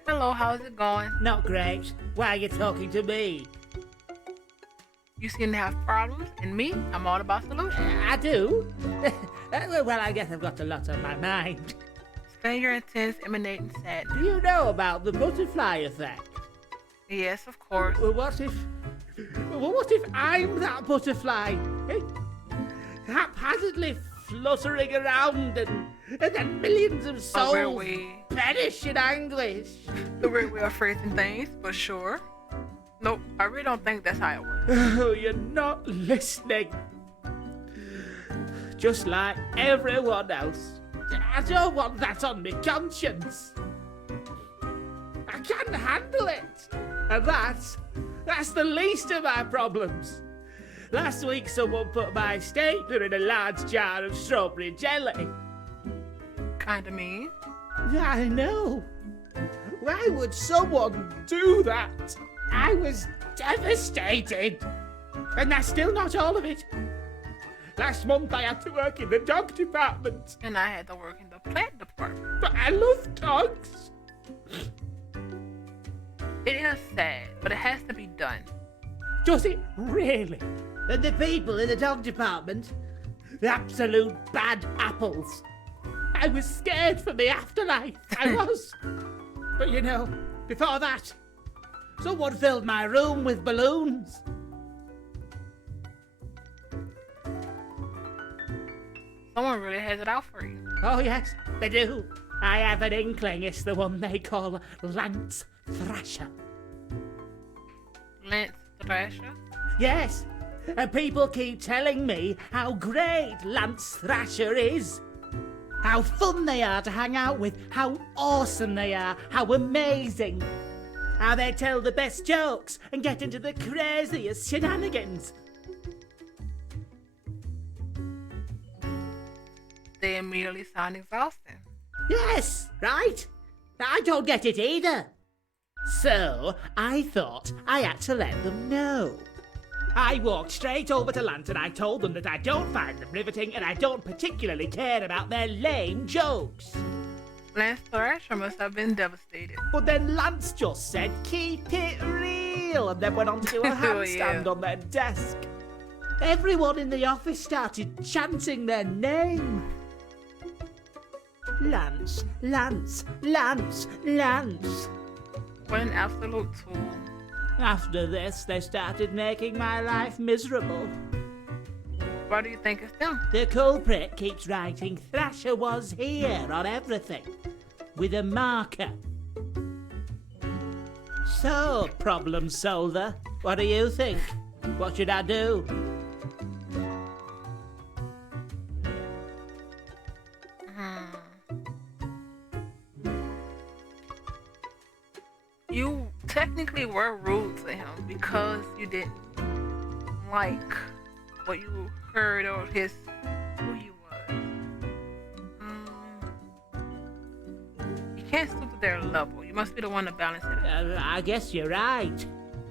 Hello, how's it going? Not great. Why are you talking to me? You seem to have problems, and me, I'm all about solutions. I do? Well, I guess I've got a lot on my mind. Spend your intense, emanating sadness. Do you know about the butterfly effect? Yes, of course. Well, what if I'm that butterfly? Eh? Haphazardly fluttering around and then millions of A weird souls way. perish in anguish. The weird way of phrasing things, but sure. Nope, I really don't think that's how it works. Oh, you're not listening. Just like everyone else. I don't want that on my conscience. I can't handle it. And that's the least of my problems. Last week someone put my stapler in a large jar of strawberry jelly. Kinda mean. I know. Why would someone do that? I was devastated. And that's still not all of it. Last month I had to work in the dog department. And I had to work in the plant department. But I love dogs. It is sad, but it has to be done. Does it really? And the people in the dog department? Absolute bad apples. I was scared for the afterlife. I was. But you know, before that, someone filled my room with balloons. Someone really has it out for you. Oh yes, they do. I have an inkling it's the one they call Lance Thrasher. Lance Thrasher? Yes, and people keep telling me how great Lance Thrasher is. How fun they are to hang out with, how awesome they are, how amazing. How they tell the best jokes and get into the craziest shenanigans. They immediately sound exhausting. Yes, right? I don't get it either. So I thought I had to let them know. I walked straight over to Lance and I told them that I don't find them riveting and I don't particularly care about their lame jokes. Lance Thrasher must have been devastated. But then Lance just said, keep it real, and then went on to do a handstand on their desk. Everyone in the office started chanting their name. Lance, Lance, Lance, Lance. What an absolute tool. After this, they started making my life miserable. Why do you think it's them? The culprit keeps writing Thrasher was here on everything, with a marker. So, problem solver, what do you think? What should I do? You technically were rude to him because you didn't like what you heard or who he was. You can't stoop to their level. You must be the one to balance it out. I guess you're right.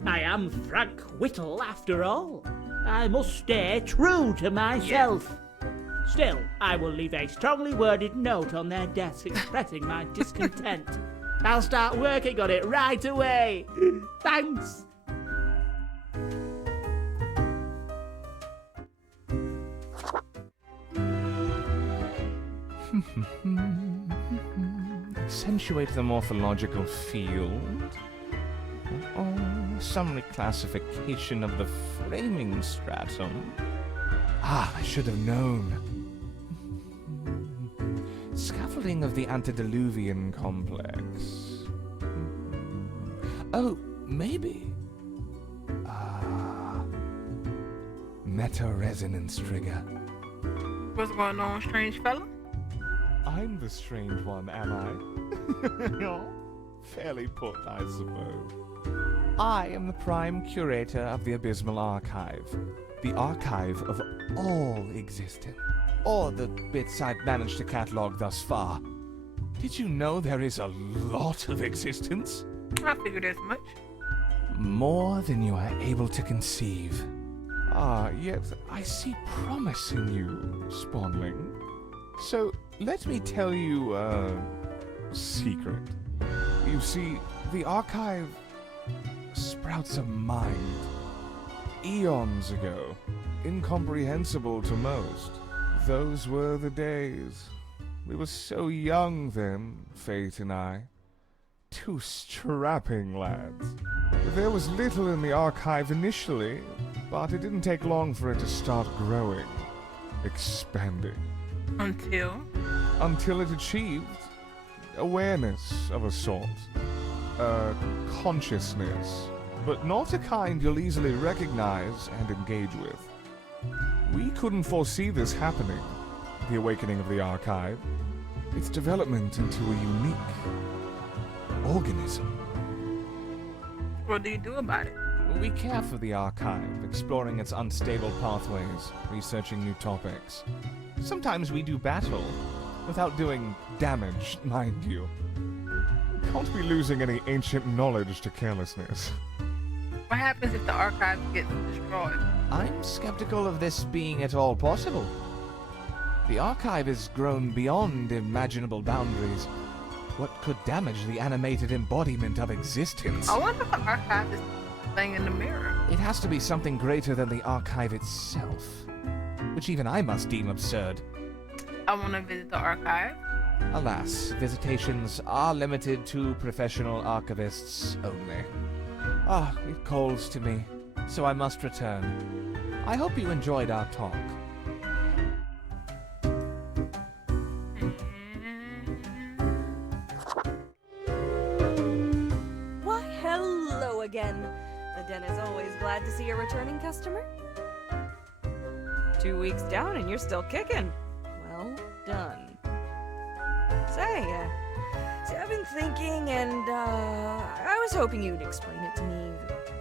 I am Frank Whittle after all. I must stay true to myself. Still, I will leave a strongly worded note on their desk expressing my discontent. I'll start working on it right away. Thanks. Accentuate the morphological field. Or some reclassification of the framing stratum. Ah, I should have known. Scaffolding of the antediluvian complex. Oh, maybe. Meta-resonance trigger. What's going on, strange fella? I'm the strange one, am I? Fairly put, I suppose. I am the prime curator of the Abysmal Archive. The archive of all existence. Or the bits I've managed to catalog thus far. Did you know there is a lot of existence? I figured as much. More than you are able to conceive. Ah, yet I see promise in you, Spawnling. So, let me tell you a secret. You see, the archive sprouts a mind. Eons ago, incomprehensible to most. Those were the days. We were so young then, Fate and I. Two strapping lads. There was little in the archive initially, but it didn't take long for it to start growing, expanding. Until it achieved awareness of a sort. Consciousness. But not a kind you'll easily recognize and engage with. We couldn't foresee this happening, the awakening of the archive. Its development into a unique organism. What do you do about it? We care for the archive, exploring its unstable pathways, researching new topics. Sometimes we do battle, without doing damage, mind you. Can't be losing any ancient knowledge to carelessness. What happens if the archive gets destroyed? I'm skeptical of this being at all possible. The archive has grown beyond imaginable boundaries. What could damage the animated embodiment of existence? I wonder if the archive is the thing in the mirror. It has to be something greater than the archive itself, which even I must deem absurd. I want to visit the archive. Alas, visitations are limited to professional archivists only. Ah, it calls to me, so I must return. I hope you enjoyed our talk. Why, hello again. The den is always glad to see a returning customer. 2 weeks down and you're still kicking. Well done. Say, I've been thinking and, I was hoping you'd explain it to me,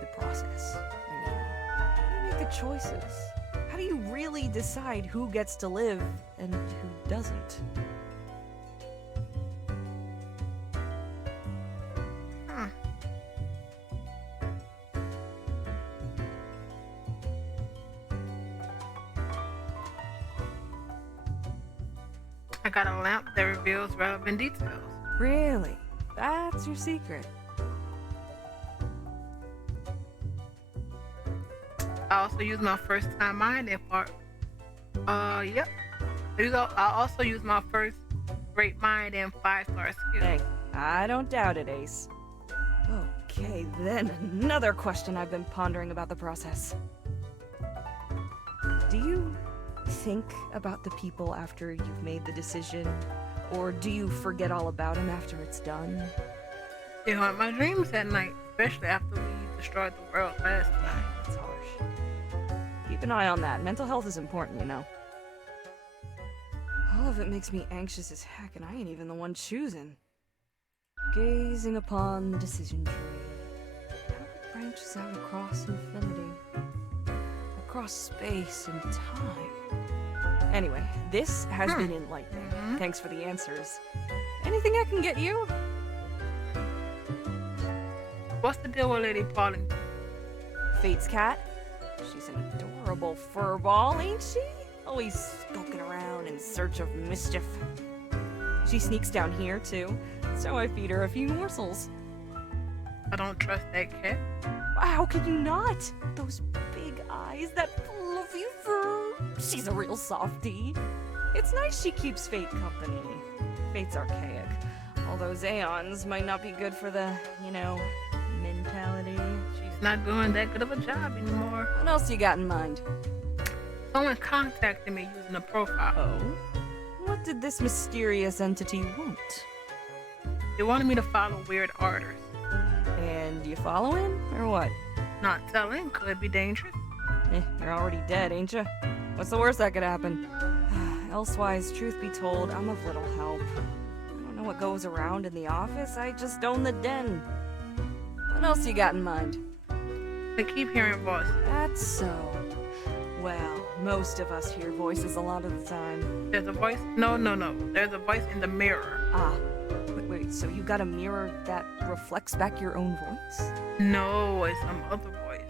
the process. I mean, how do you make the choices? How do you really decide who gets to live and who doesn't? I got a lamp that reveals relevant details. Really? That's your secret? I also use my first time mind part. Yep. I also use my first great mind and 5-star skill. Hey, I don't doubt it, Ace. Okay, then another question I've been pondering about the process. Do you think about the people after you've made the decision? Or do you forget all about them after it's done? They haunt my dreams at night, especially after we destroyed the world last time. That's harsh. Keep an eye on that. Mental health is important, you know. All of it makes me anxious as heck, and I ain't even the one choosing. Gazing upon the decision tree. How it branches out across infinity. Across space and time. Anyway, this has been enlightening. Thanks for the answers. Anything I can get you? What's the deal with Lady Paulington? Fate's cat? She's an adorable furball, ain't she? always skulking around in search of mischief. She sneaks down here, too, so I feed her a few morsels. I don't trust that cat. How can you not? Those big eyes, that fluffy fur. She's a real softie. It's nice she keeps Fate company. Fate's archaic. All those aeons might not be good for the, mentality. She's not doing that good of a job anymore. What else you got in mind? Someone contacted me using a profile. Oh? What did this mysterious entity want? They wanted me to follow weird artists. And you following, or what? Not telling, could be dangerous. You're already dead, ain't you? What's the worst that could happen? Elsewise, truth be told, I'm of little help. I don't know what goes around in the office, I just own the den. What else you got in mind? I keep hearing voices. That's so. Well, most of us hear voices a lot of the time. There's a voice? No. There's a voice in the mirror. Ah, wait, so you got a mirror that reflects back your own voice? No, it's some other voice.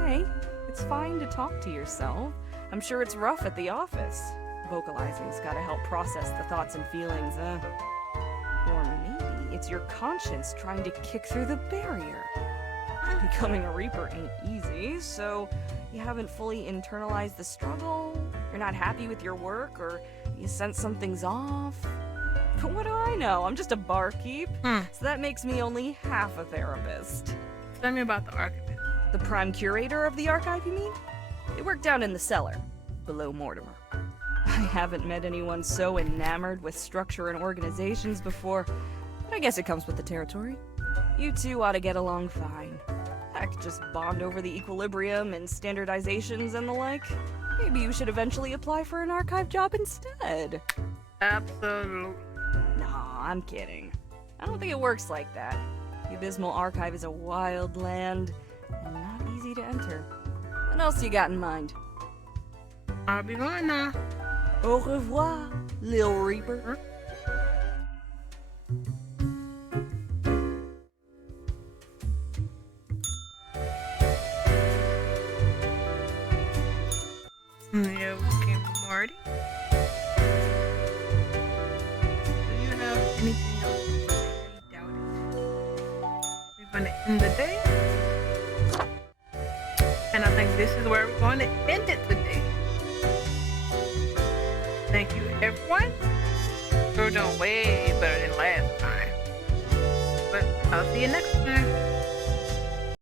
Hey, it's fine to talk to yourself. I'm sure it's rough at the office. Vocalizing's gotta help process the thoughts and feelings, Or maybe it's your conscience trying to kick through the barrier. Becoming a Reaper ain't easy, so you haven't fully internalized the struggle, you're not happy with your work, or you sense something's off. But what do I know? I'm just a barkeep, so that makes me only half a therapist. Tell me about the archivist. The prime curator of the archive, you mean? They work down in the cellar, below Mortimer. I haven't met anyone so enamored with structure and organizations before, but I guess it comes with the territory. You two ought to get along fine. Heck, just bond over the equilibrium and standardizations and the like. Maybe you should eventually apply for an archive job instead. Absolutely. Nah, I'm kidding. I don't think it works like that. The Abysmal Archive is a wild land, and not easy to enter. What else you got in mind? I'll be going now. Au revoir, Lil Reaper. Yeah, we came from Marty. Do you have anything else to say? I doubt it. We're going to end the day. And I think this is where we're going to end it today. Thank you, everyone. We're doing way better than last time. But I'll see you next time.